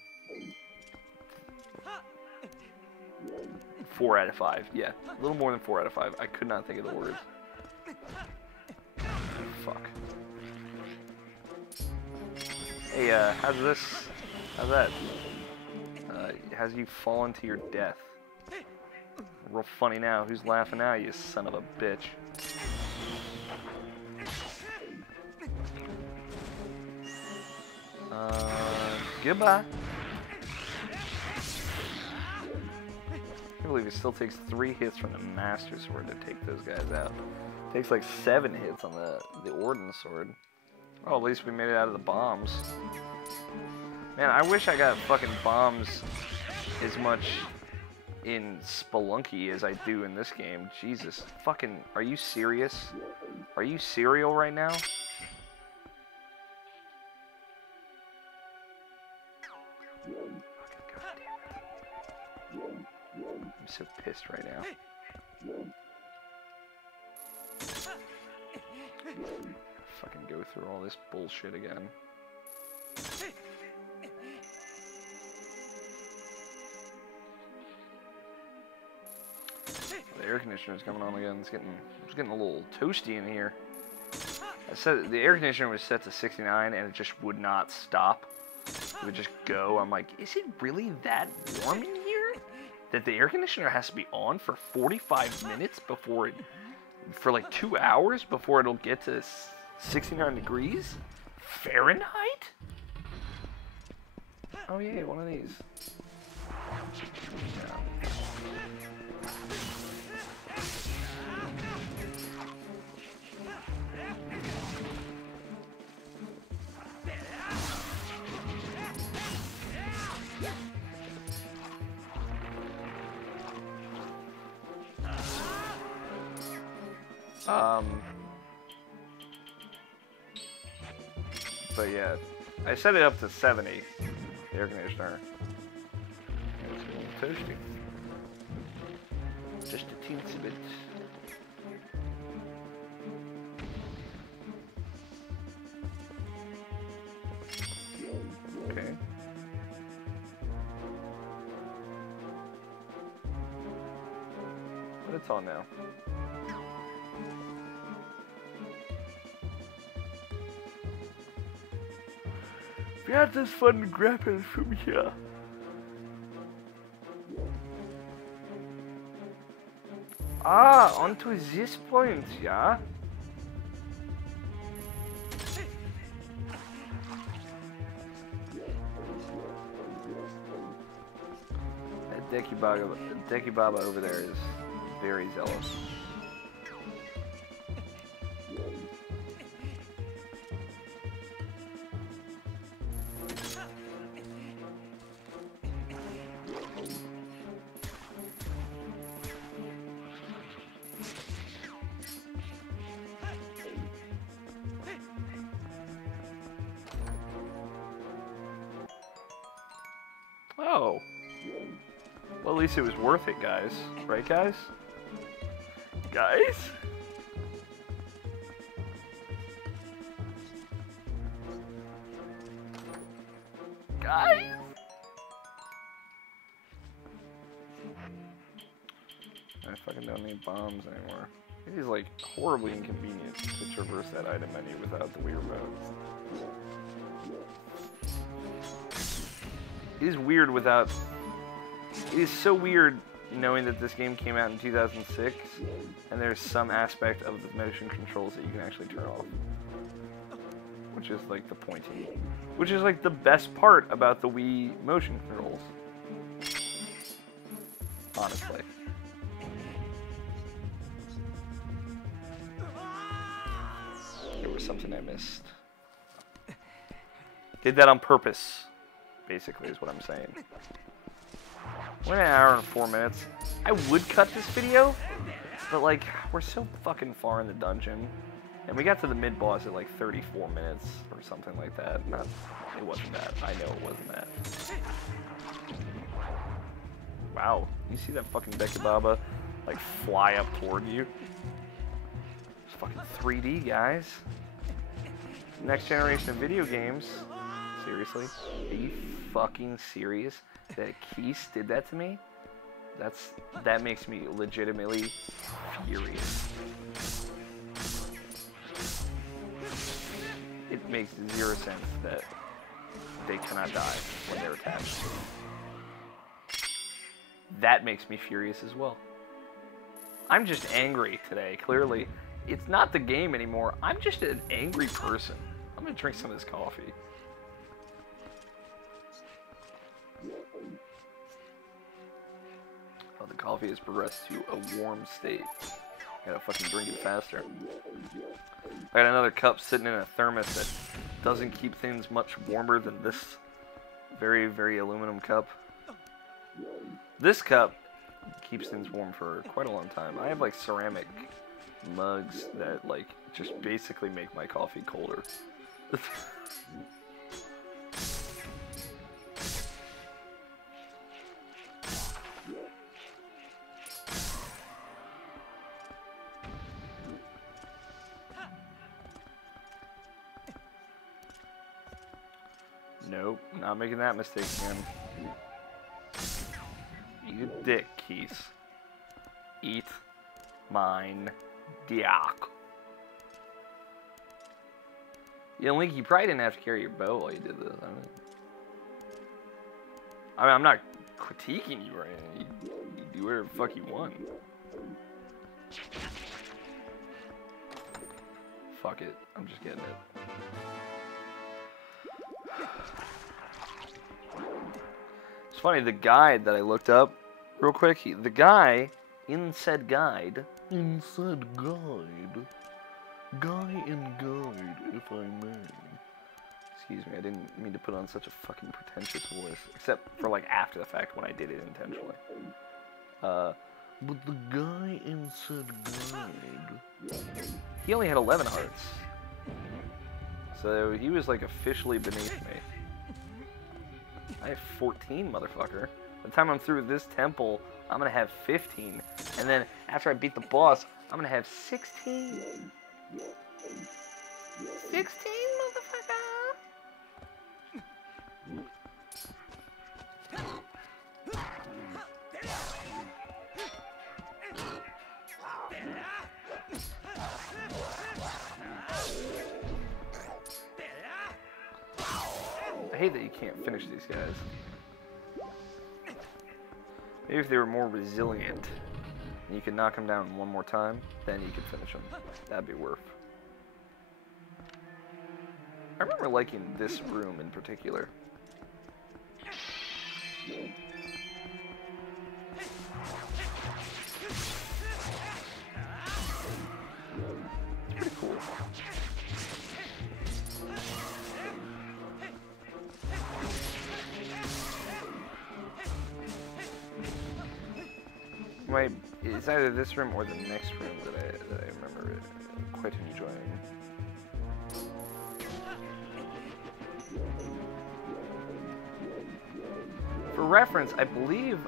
4 out of 5. Yeah, a little more than 4 out of 5. I could not think of the words. Fuck. Hey, how's this? How's that? How's you fallen to your death? Real funny now. Who's laughing now, you son of a bitch? Goodbye. I can't believe it still takes 3 hits from the Master Sword to take those guys out. Takes like 7 hits on the Ordnance Sword. Oh, at least we made it out of the bombs. Man, I wish I got fucking bombs as much in Spelunky as I do in this game. Jesus. Fucking, are you serious? Are you serial right now? Fucking goddamn. I'm so pissed right now. Fucking go through all this bullshit again. The air conditioner's coming on again. It's getting a little toasty in here. I said the air conditioner was set to 69 and it just would not stop. It would just go. I'm like, is it really that warm in here? That the air conditioner has to be on for 45 minutes before it, for like 2 hours before it'll get to 69 degrees? Fahrenheit? Oh yeah, one of these. Yeah. But yeah, I set it up to 70, the air conditioner. It's a little toasty. Just a teensy bit. Okay. But it's on now. We had this fun grabbing from here. Ah, onto this point, yeah? That Dekibaba over there is very zealous. Oh. Well, at least it was worth it, guys. Right, guys? Guys? Guys? I fucking don't need bombs anymore. It is, like, horribly inconvenient to traverse that item menu without the Wii remote. It is weird without... It is so weird knowing that this game came out in 2006, and there's some aspect of the motion controls that you can actually turn off. Which is, like, the pointing. Which is, like, the best part about the Wii motion controls. Honestly. There was something I missed. Did that on purpose, basically, is what I'm saying. We're at 1 hour and 4 minutes. I would cut this video, but, like, we're so fucking far in the dungeon. And we got to the mid-boss at, like, 34 minutes or something like that. It wasn't that. I know it wasn't that. Wow. You see that fucking Dekibaba, like, fly up toward you? It's fucking 3D, guys. Next generation of video games. Seriously? Are you fucking serious that Keith did that to me? That makes me legitimately furious. It makes zero sense that they cannot die when they're attached. That makes me furious as well. I'm just angry today, clearly. It's not the game anymore. I'm just an angry person. I'm gonna drink some of this coffee. Oh, the coffee has progressed to a warm state. Gotta fucking drink it faster. I got another cup sitting in a thermos that doesn't keep things much warmer than this very, very aluminum cup. This cup keeps things warm for quite a long time. I have like ceramic mugs that like just basically make my coffee colder. Nope, not making that mistake again. Eat a dick, Keith. Eat mine dick. Yeah, Link, you probably didn't have to carry your bow while you did this. I mean, I'm not critiquing you right now. You do whatever the fuck you want. Fuck it. I'm just getting it. It's funny, the guide that I looked up real quick, the guy in said guide, guy in guide, if I may. Excuse me, I didn't mean to put on such a fucking pretentious voice, except for like after the fact when I did it intentionally. But the guy in said guide, he only had 11 hearts. So he was like officially beneath me. I have 14, motherfucker. By the time I'm through this temple, I'm gonna have 15. And then after I beat the boss, I'm gonna have 16. 16, motherfucker! I hate that you can't finish these guys. Maybe if they were more resilient, and you could knock them down one more time, then you could finish them. That'd be worth. I remember liking this room in particular. It's pretty cool. It's either this room or the next room that I remember quite enjoying. For reference, I believe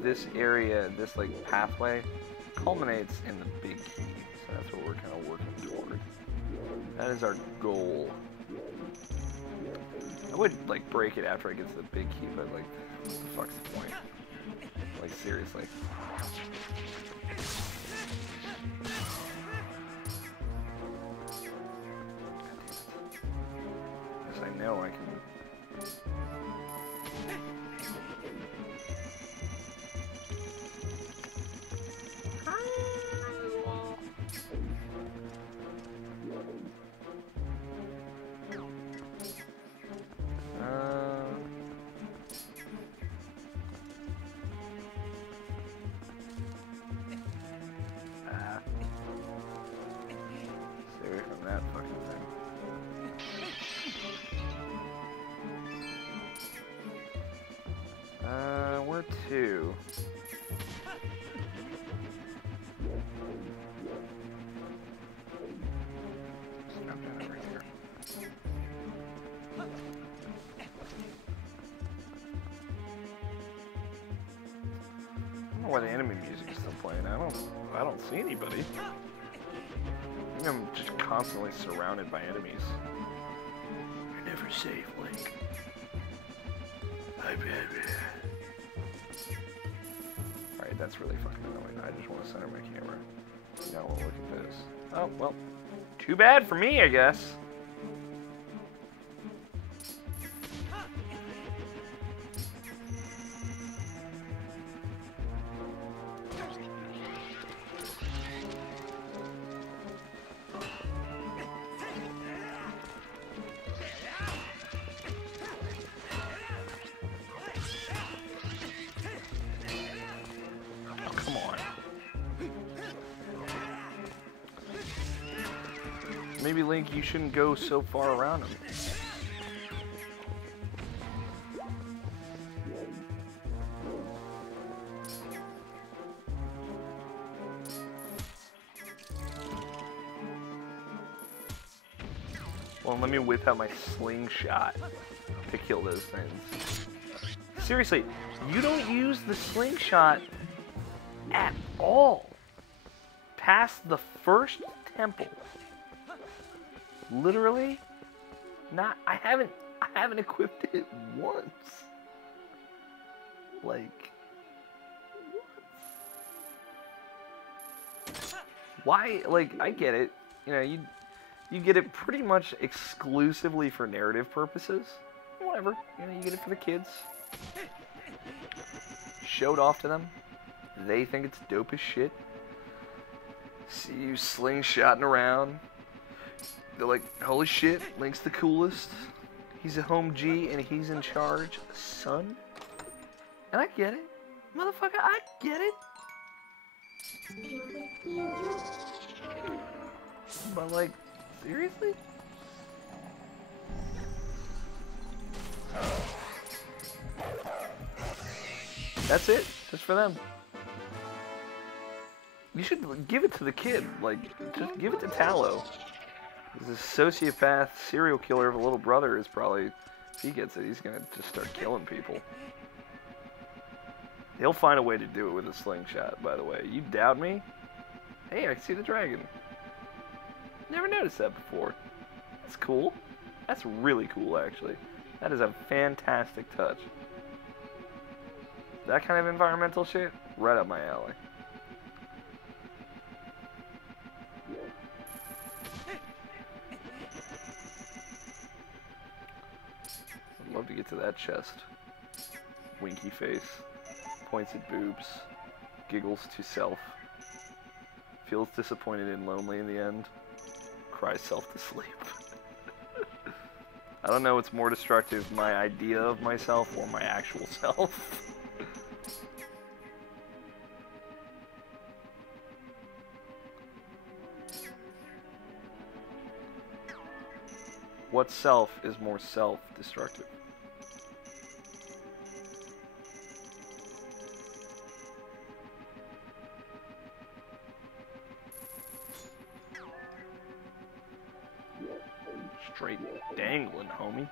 this area, this like pathway, culminates in the big key. So that's what we're kind of working toward. That is our goal. I would like break it after I get to the big key, but like, what the fuck's the point? Like seriously. Yes, I know I can. Stay away from that fucking thing. Where to? Drop down over here. I don't know why the enemy music is still playing. I don't see anybody. I think I'm just constantly surrounded by enemies. You're never safe, Link. Alright, that's really fucking annoying. I just want to center my camera. Now we'll look at this. Oh, well. Too bad for me, I guess. Maybe, Link, you shouldn't go so far around him. Well, let me whip out my slingshot to kill those things. Seriously, you don't use the slingshot at all. Past the first temple. Literally, not. I haven't equipped it once. Like, why? Like, I get it. You know, you get it pretty much exclusively for narrative purposes. Whatever. You know, you get it for the kids. Show it off to them. They think it's dope as shit. See you slingshotting around. They're like, holy shit, Link's the coolest. He's a home G and he's in charge, son. And I get it. Motherfucker, I get it. But like, seriously? That's it, just for them. You should give it to the kid, like, just give it to Tallow. This sociopath serial killer of a little brother is probably, if he gets it, he's gonna just start killing people. He'll find a way to do it with a slingshot, by the way. You doubt me? Hey, I can see the dragon. Never noticed that before. That's cool. That's really cool, actually. That is a fantastic touch. That kind of environmental shit, right up my alley. I'd love to get to that chest. Winky face, points at boobs, giggles to self, feels disappointed and lonely in the end, cries self to sleep. I don't know what's more destructive, my idea of myself or my actual self. What self is more self-destructive? Straight dangling, homie.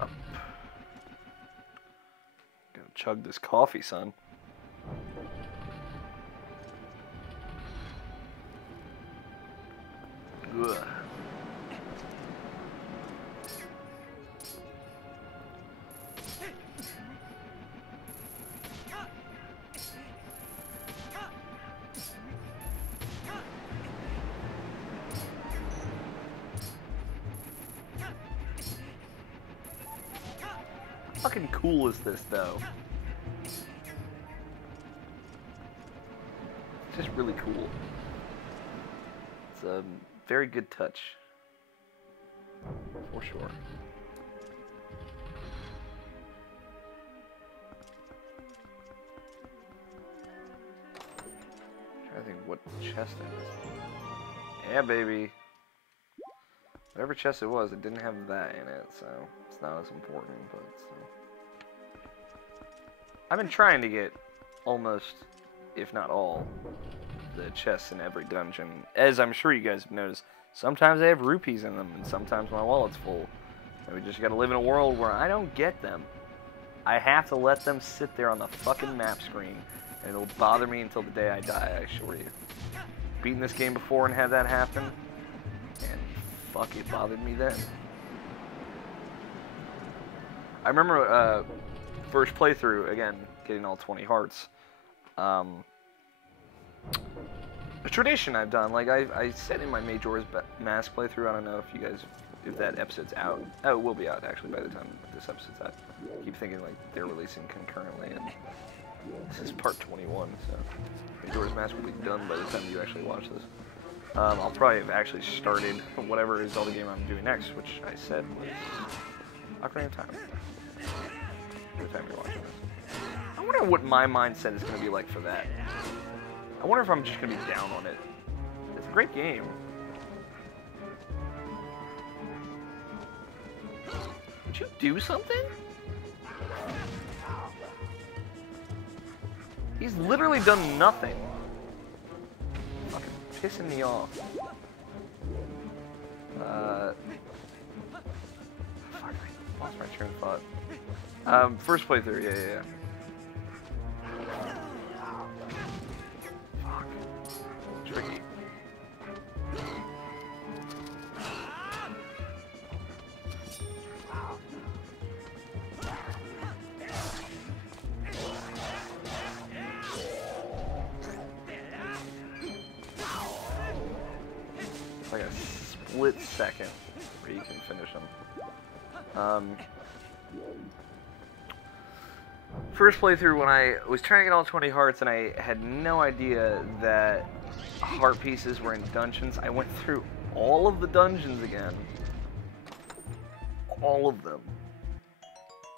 Up. Gotta chug this coffee, son. Ugh. How fucking cool is this, though? It's just really cool. It's a very good touch. For sure. I'm trying to think what chest that is. Yeah, baby. Whatever chest it was, it didn't have that in it, so it's not as important, but still. I've been trying to get almost, if not all, the chests in every dungeon. As I'm sure you guys have noticed, sometimes they have rupees in them, and sometimes my wallet's full. And we just gotta live in a world where I don't get them. I have to let them sit there on the fucking map screen, and it'll bother me until the day I die, I assure you. Beaten this game before and had that happen, and fuck, it bothered me then. I remember, first playthrough, again, getting all 20 hearts. A tradition I've done, like I said in my Majora's Mask playthrough, I don't know if you guys, if that episode's out. Oh, it will be out actually by the time this episode's out. I keep thinking like they're releasing concurrently, and this is part 21, so Majora's Mask will be done by the time you actually watch this. I'll probably have actually started whatever Zelda game I'm doing next, which I said was Ocarina of Time. By the time you're watching this. I wonder what my mindset is going to be like for that. I wonder if I'm just going to be down on it. It's a great game. Would you do something? He's literally done nothing. Fucking pissing me off. Fuck, I lost my train of thought. First playthrough, yeah. Fuck. Tricky. It's like a split second where you can finish them. First playthrough, when I was trying to get all 20 hearts and I had no idea that heart pieces were in dungeons, I went through all of the dungeons again. All of them.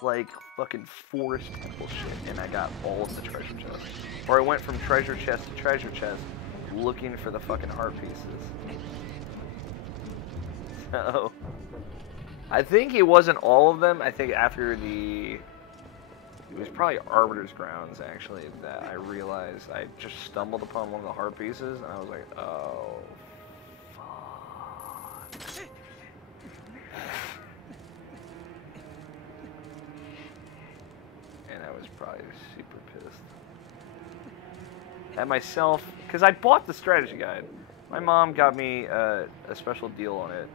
Like fucking forest temple shit, and I got all of the treasure chests. Or I went from treasure chest to treasure chest looking for the fucking heart pieces. So, I think it wasn't all of them. I think after it was probably Arbiter's Grounds, actually, that I realized I just stumbled upon one of the heart pieces, and I was like, oh, fuck. And I was probably super pissed at myself, because I bought the strategy guide. My mom got me a special deal on it.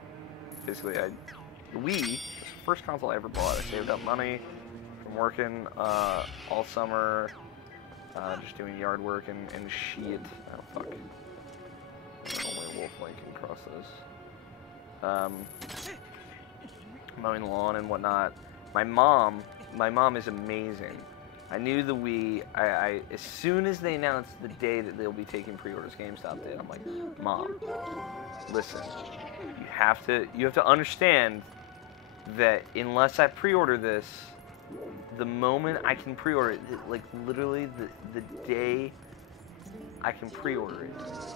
Basically, the Wii was the first console I ever bought. I saved up money from working all summer, just doing yard work and shit. Oh, fuck. Only wolf link can cross those. Mowing the lawn and whatnot. My mom is amazing. I knew the Wii. I as soon as they announced the day that they'll be taking pre-orders, GameStop did. I'm like, Mom, listen, you have to understand that unless I pre-order this, the moment I can pre-order it, like literally the day I can pre-order it.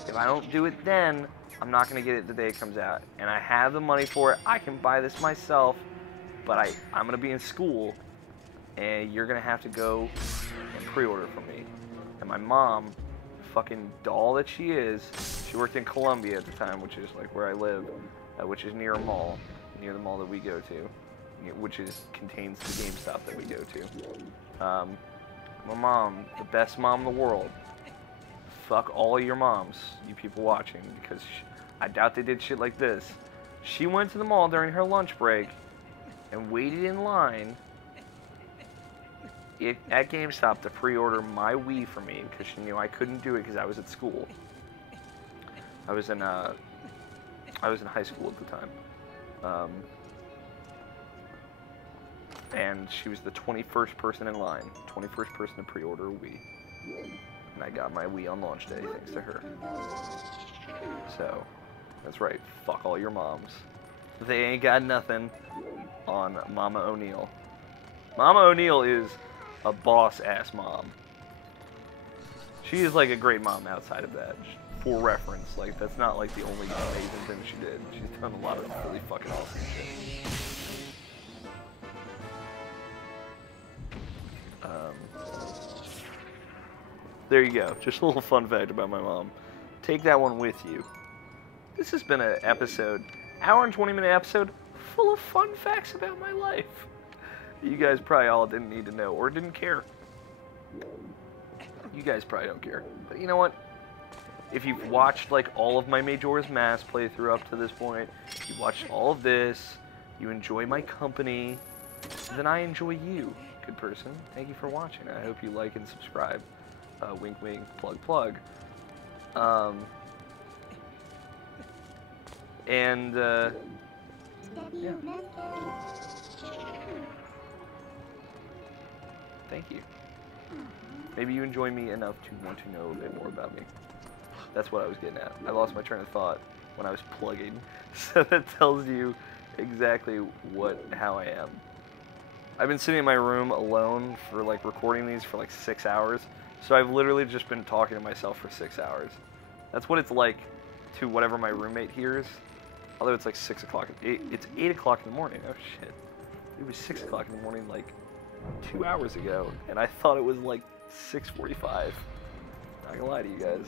If I don't do it then, I'm not gonna get it the day it comes out. And I have the money for it. I can buy this myself, but I'm gonna be in school, and you're gonna have to go and pre-order from me. And my mom, fucking doll that she is, she worked in Columbia at the time, which is like where I live, which is near a mall, near the mall that we go to, which contains the GameStop that we go to. My mom, the best mom in the world. Fuck all your moms, you people watching, because I doubt they did shit like this. She went to the mall during her lunch break and waited in line at GameStop to pre-order my Wii for me, because she knew I couldn't do it because I was at school. I was in high school at the time. And she was the 21st person in line, 21st person to pre-order a Wii. And I got my Wii on launch day thanks to her. So, that's right, fuck all your moms. They ain't got nothing on Mama O'Neill. Mama O'Neill is a boss-ass mom. She is like a great mom outside of that. For reference, like, that's not like the only amazing thing she did. She's done a lot of really fucking awesome shit. There you go. Just a little fun fact about my mom. Take that one with you. This has been an episode, hour and 20-minute episode, full of fun facts about my life. You guys probably all didn't need to know, or didn't care. You guys probably don't care. But you know what? If you've watched like all of my Majora's Mask playthrough up to this point, you watched all of this, you enjoy my company, then I enjoy you, good person. Thank you for watching. I hope you like and subscribe. Wink wink, plug plug. Yeah. Thank you. Maybe you enjoy me enough to want to know a bit more about me. That's what I was getting at. I lost my train of thought when I was plugging. So that tells you exactly how I am. I've been sitting in my room alone for like recording these for like 6 hours. So I've literally just been talking to myself for 6 hours. That's what it's like to whatever my roommate hears. Although it's like 6 o'clock. It's 8 o'clock in the morning. Oh shit. It was 6 o'clock in the morning like 2 hours ago. And I thought it was like 6:45. Not gonna lie to you guys.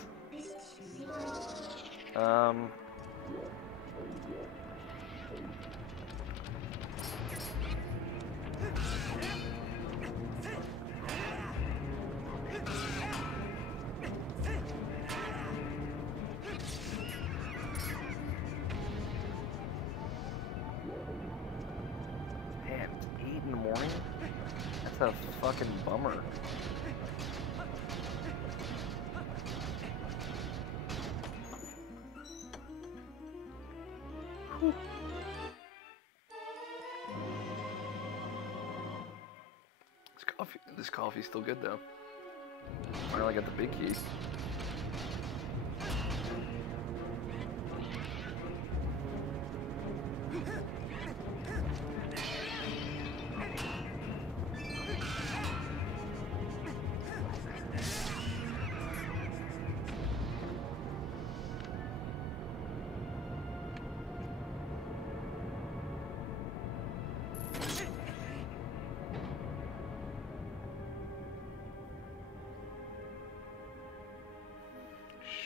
Damn, it's 8 in the morning? That's a fucking bummer. Whew. This coffee's still good though. Finally got the big key.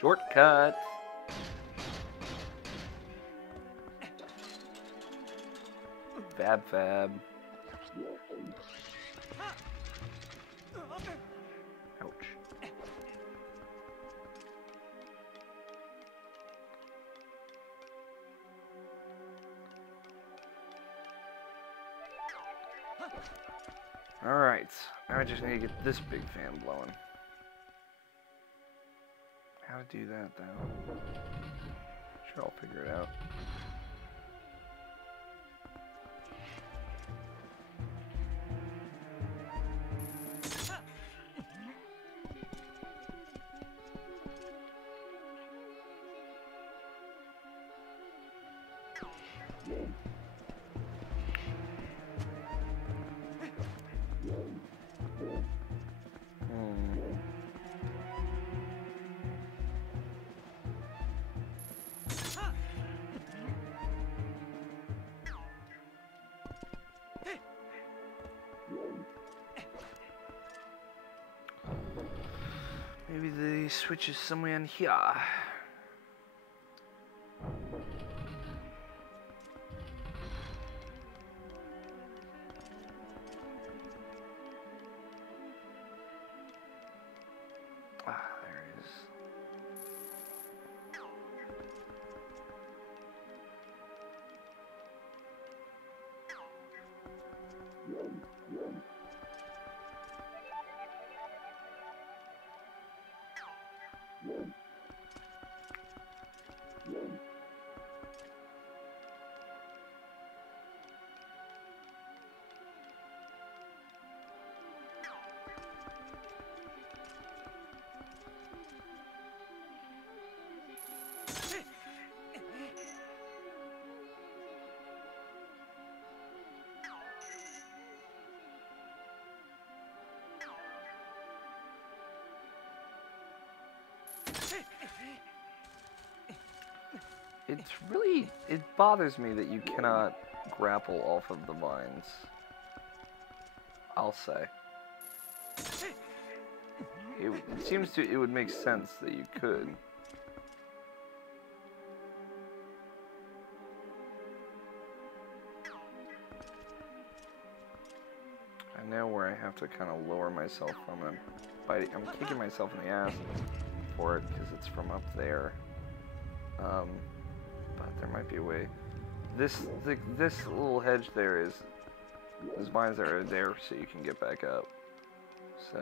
Shortcut. Fab. Ouch. Alright, now I just need to get this big fan blowing. How to do that, though? Sure, I'll figure it out. Maybe the switch is somewhere in here. Ah, there it is. It bothers me that you cannot grapple off of the vines. I'll say. It seems it would make sense that you could. I know where I have to kind of lower myself from it. I'm kicking myself in the ass for it because it's from up there. But there might be a way. This little hedge there is. Those vines are there so you can get back up. So.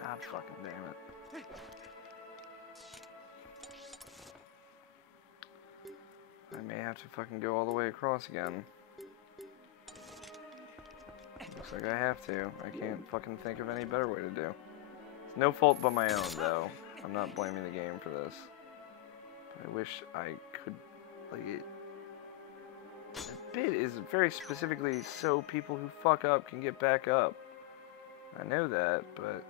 God fucking damn it. I may have to fucking go all the way across again. Looks like I have to. I can't fucking think of any better way to do. It's no fault but my own, though. I'm not blaming the game for this. But I wish I could, like, it. The bit is very specifically so people who fuck up can get back up. I know that, but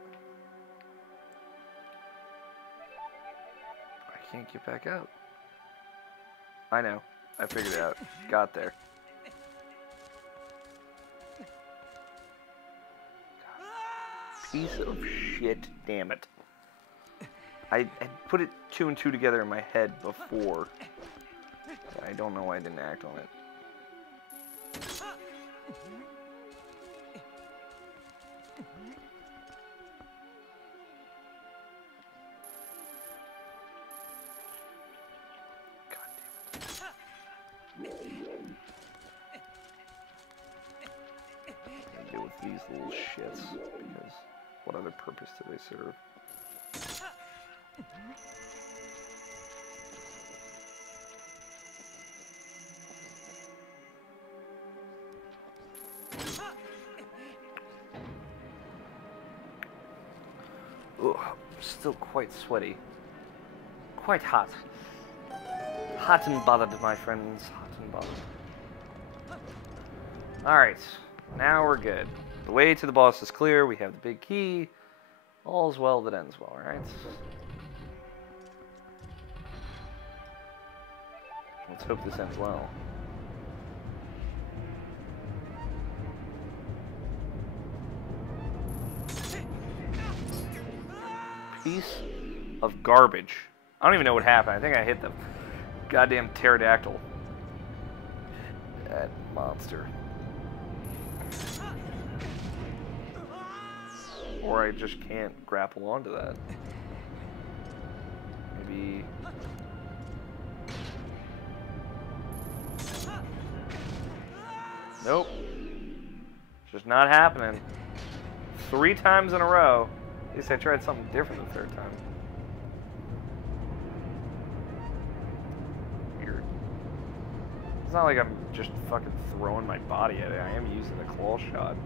I can't get back up. I know. I figured it out. Got there. Piece of shit, damn it. I put it 2 and 2 together in my head before. I don't know why I didn't act on it. Deal with these little shits, because what other purpose do they serve? Ugh, still quite sweaty. Quite hot. Hot and bothered, my friends. Hot and bothered. Alright. Now we're good. The way to the boss is clear. We have the big key. All's well that ends well, right? Let's hope this ends well. Piece of garbage. I don't even know what happened. I think I hit the goddamn pterodactyl. That monster. Or I just can't grapple onto that. Maybe... Nope. Just not happening. 3 times in a row. At least I tried something different the 3rd time. Weird. It's not like I'm just fucking throwing my body at it. I am using a claw shot.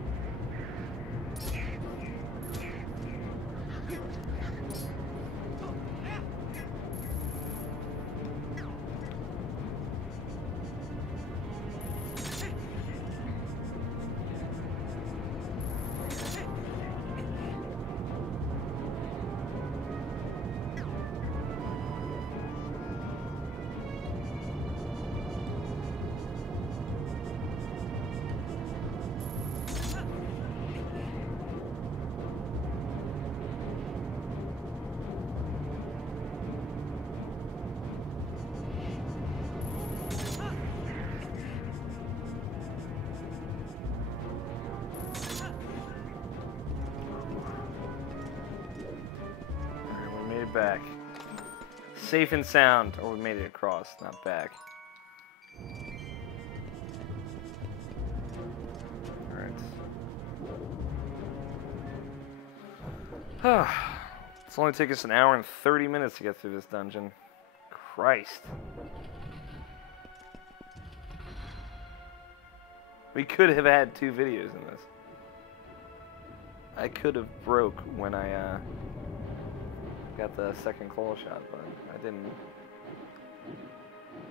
Back. Safe and sound. Or we made it across, not back. Alright. It's only taken us an hour and 30 minutes to get through this dungeon. Christ. We could have had 2 videos in this. I could have broke when I got the 2nd claw shot, but I didn't.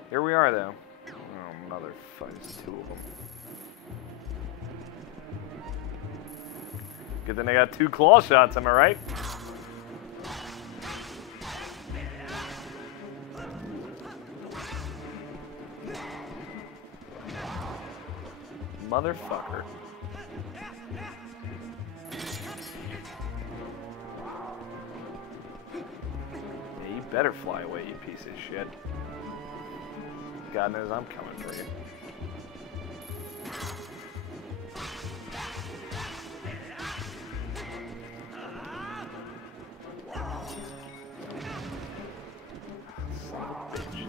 Here we are, though. Oh, motherfuckers, 2 of them. Good thing I got 2 claw shots, am I right? Motherfucker. Better fly away, you piece of shit. God knows I'm coming for you. Son of a bitch.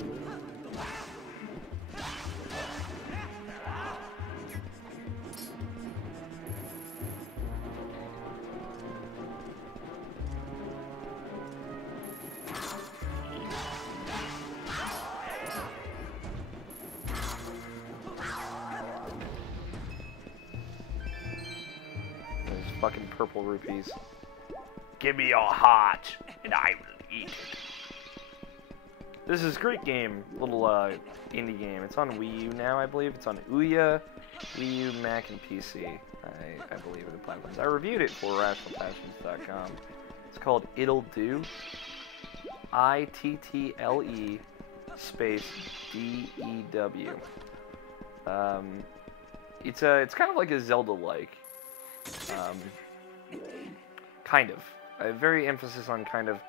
fucking purple rupees. Give me your heart, and I will eat it. This is a great game, little indie game. It's on Wii U now, I believe. It's on Ouya, Wii U, Mac, and PC. I believe are the platforms. I reviewed it for RationalPassions.com. It's called It'll Do. ITTLE space DEW. It's kind of like a Zelda-like. Kind of. A very emphasis on kind of,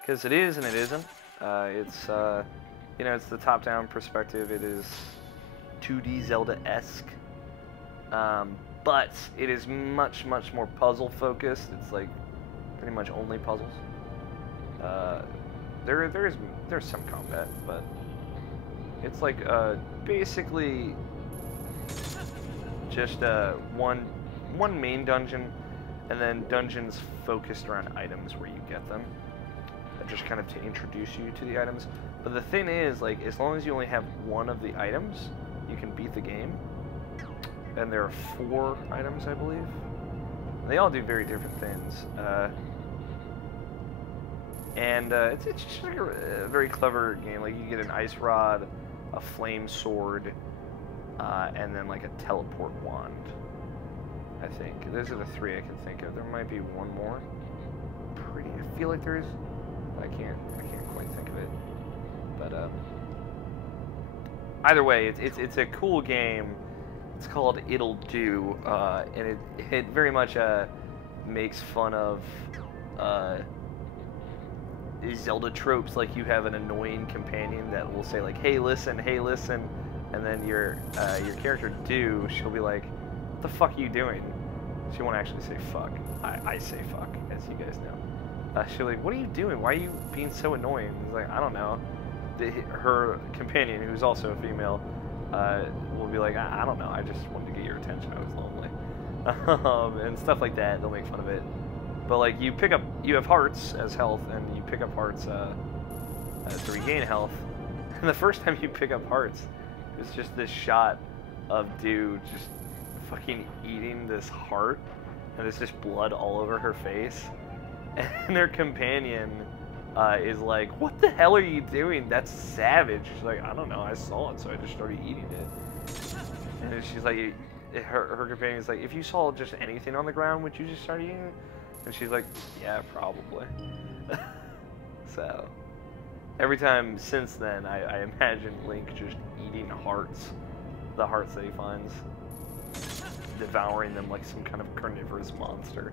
because it is and it isn't. It's you know, it's the top-down perspective. It is 2D Zelda-esque. But it is much more puzzle-focused. It's like pretty much only puzzles. There's some combat, but it's like basically just one main dungeon, and then dungeons focused around items where you get them, just kind of to introduce you to the items. But the thing is, like, as long as you only have one of the items, you can beat the game. And there are 4 items, I believe. They all do very different things. It's just like a very clever game. Like, you get an ice rod, a flame sword, and then like a teleport wand. I think those are the 3 I can think of. There might be one more. I feel like there is. I can't quite think of it. But either way, it's a cool game. It's called It'll Do, and it very much makes fun of Zelda tropes. Like, you have an annoying companion that will say like, hey listen, and then your character Do, she'll be like, what the fuck are you doing? She won't actually say fuck. I say fuck, as you guys know. She'll be like, what are you doing? Why are you being so annoying? It's like, I don't know. Her companion, who's also a female, will be like, I don't know, I just wanted to get your attention, I was lonely. And stuff like that, they'll make fun of it. But like, you have hearts as health, and you pick up hearts to regain health. And the first time you pick up hearts, it's just this shot of dude just fucking eating this heart, and there's just blood all over her face. And their companion is like, what the hell are you doing? That's savage. She's like, I don't know, I saw it, so I just started eating it. And she's like, her companion's like, if you saw just anything on the ground, would you just start eating it? And she's like, yeah, probably. So, every time since then, I imagine Link just eating hearts. The hearts that he finds. Devouring them like some kind of carnivorous monster.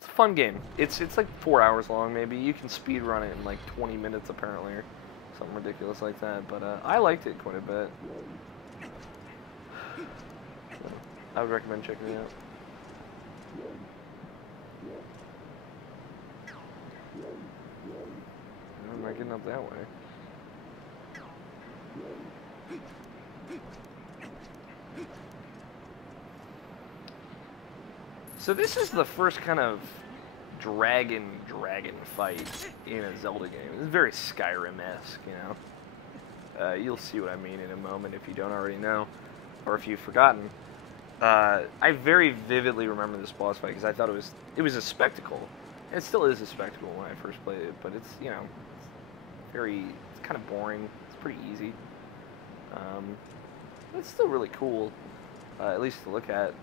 Fun game. It's like 4 hours long, maybe. You can speed run it in like 20 minutes apparently, or something ridiculous like that. But I liked it quite a bit. I would recommend checking it out. How am I getting up that way? So this is the first kind of dragon fight in a Zelda game. It's very Skyrim-esque, you know. You'll see what I mean in a moment if you don't already know, or if you've forgotten. I very vividly remember this boss fight because I thought it was a spectacle. It still is a spectacle when I first played it, but it's, you know, it's kind of boring. It's pretty easy. It's still really cool, at least to look at.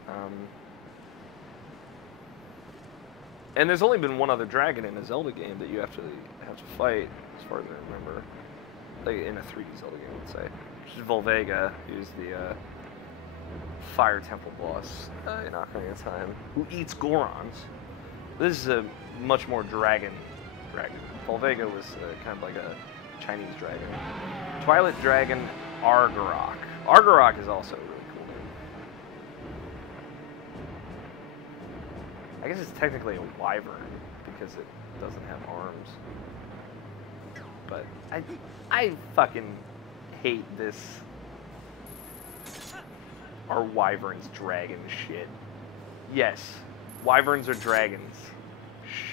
And there's only been one other dragon in a Zelda game that you have to fight, as far as I remember. Like in a 3D Zelda game, let's say. Which is Volvega, who's the Fire Temple boss in Ocarina of Time, who eats Gorons. This is a much more dragon. Volvega was kind of like a Chinese dragon. Twilight Dragon Argarok. Argarok is also really cool. I guess it's technically a wyvern because it doesn't have arms. But I fucking hate this. Are wyverns dragon shit? Yes, wyverns are dragons.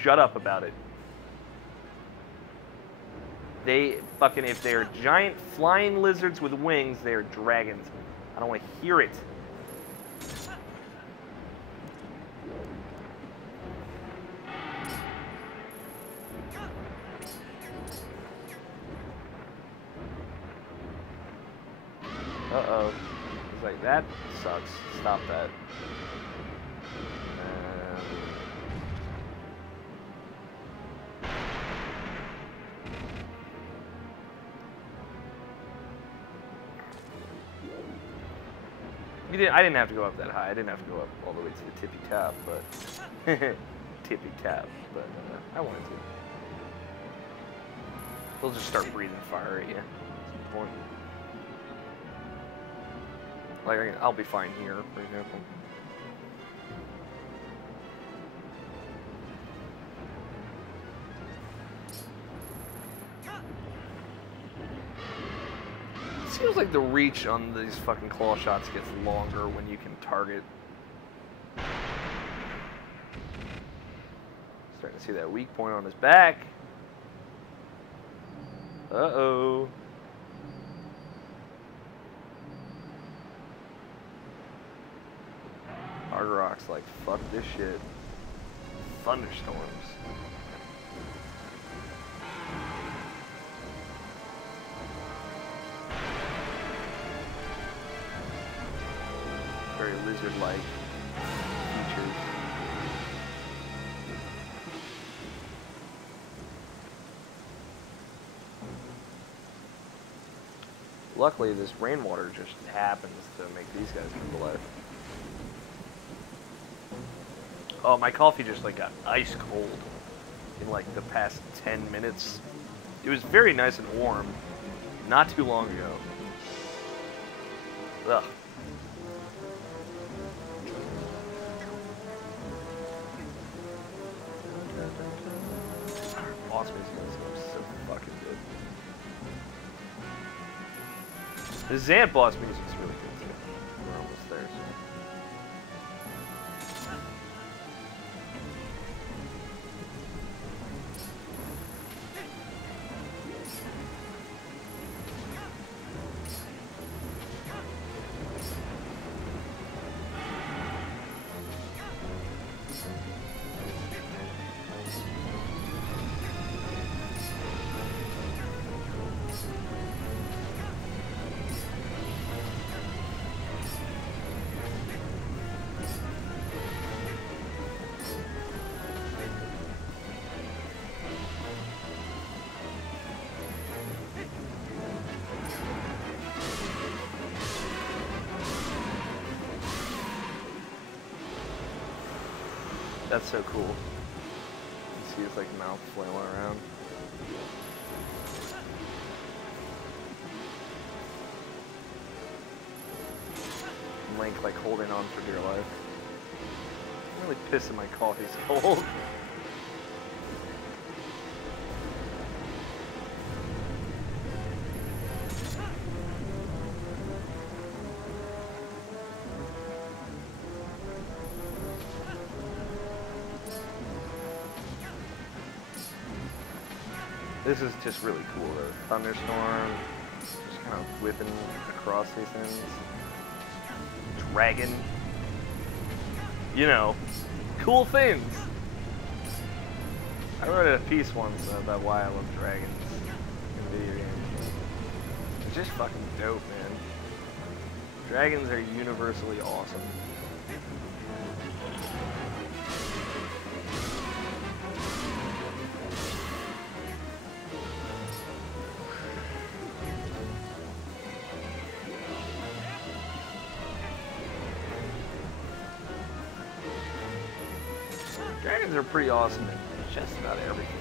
Shut up about it. They fucking, if they're giant flying lizards with wings, they're dragons. I don't want to hear it. Uh-oh. He's like, that sucks. Stop that. I didn't have to go up that high. I didn't have to go up all the way to the tippy top, but tippy top. But I wanted to. They'll just start breathing fire at you. That's the point. Like I'll be fine here, for example. Seems like the reach on these fucking claw shots gets longer when you can target. Starting to see that weak point on his back. Uh-oh. Hard Rock's like, fuck this shit. Thunderstorms. Very lizard-like features. Luckily, this rainwater just happens to make these guys come to life. Oh, my coffee just like got ice cold in like the past 10 minutes. It was very nice and warm not too long ago. Ugh. Boss music is so fucking good. The Zant boss music is really good too. We're almost there. That's so cool. You see his like mouth flailing around. Link like holding on for dear life. I'm really pissed that my coffee's cold. This is just really cool though. Thunderstorm, just kind of whipping across these things. Dragon. You know, cool things. I wrote a piece once about why I love dragons in video games. It's just fucking dope, man. Dragons are universally awesome. Dragons are pretty awesome in just about everything.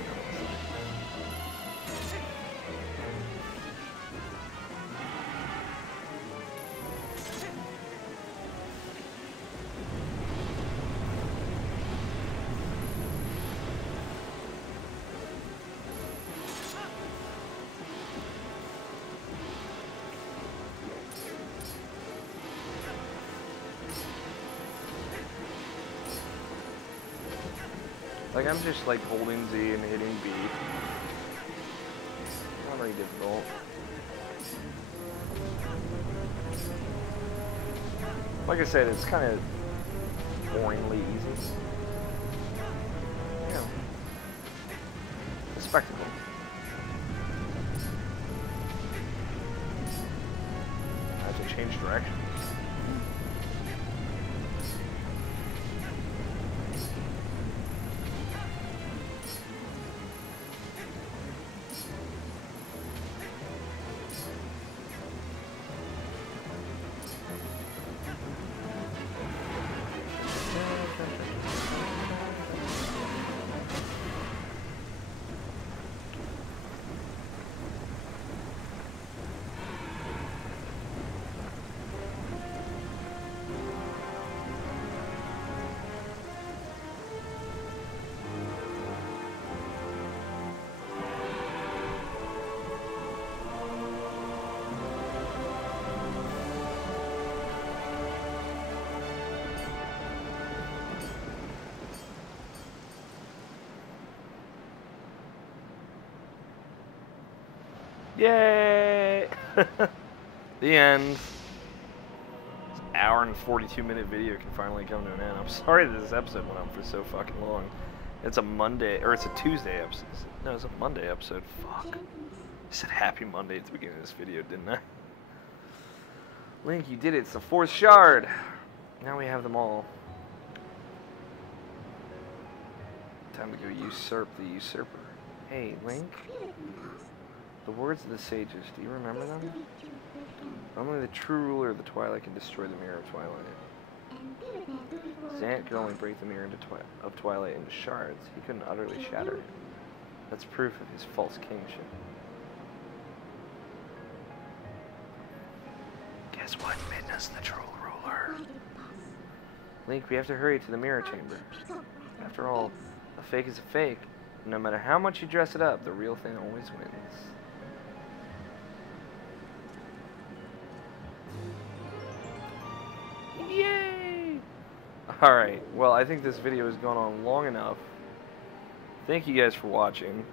Like, I'm just like holding Z and hitting B. I'm very difficult. Like I said, it's kind of boringly easy. You know, a spectacle. I have to change direction. Yay! The end. This hour and 42-minute video can finally come to an end. I'm sorry that this episode went on for so fucking long. It's a Monday, or it's a Tuesday episode. No, it's a Monday episode. Fuck. I said happy Monday at the beginning of this video, didn't I? Link, you did it. It's the 4th shard. Now we have them all. Time to go usurp the usurper. Hey, Link. The words of the sages, do you remember them? Only the true ruler of the Twilight can destroy the mirror of Twilight. Zant could only break the mirror of Twilight into shards. He couldn't utterly shatter it. That's proof of his false kingship. Guess what? Midna's the true ruler. Link, we have to hurry to the mirror chamber. After all, a fake is a fake. No matter how much you dress it up, the real thing always wins. Yay! Alright, well, I think this video has gone on long enough. Thank you guys for watching.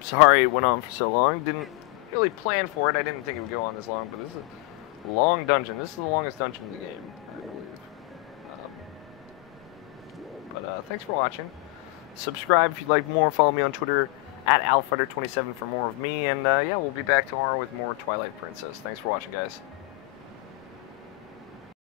Sorry it went on for so long. Didn't really plan for it. I didn't think it would go on this long, but this is a long dungeon. This is the longest dungeon in the game, I believe. Thanks for watching. Subscribe if you'd like more. Follow me on Twitter at alfighter27 for more of me. And yeah, we'll be back tomorrow with more Twilight Princess. Thanks for watching, guys.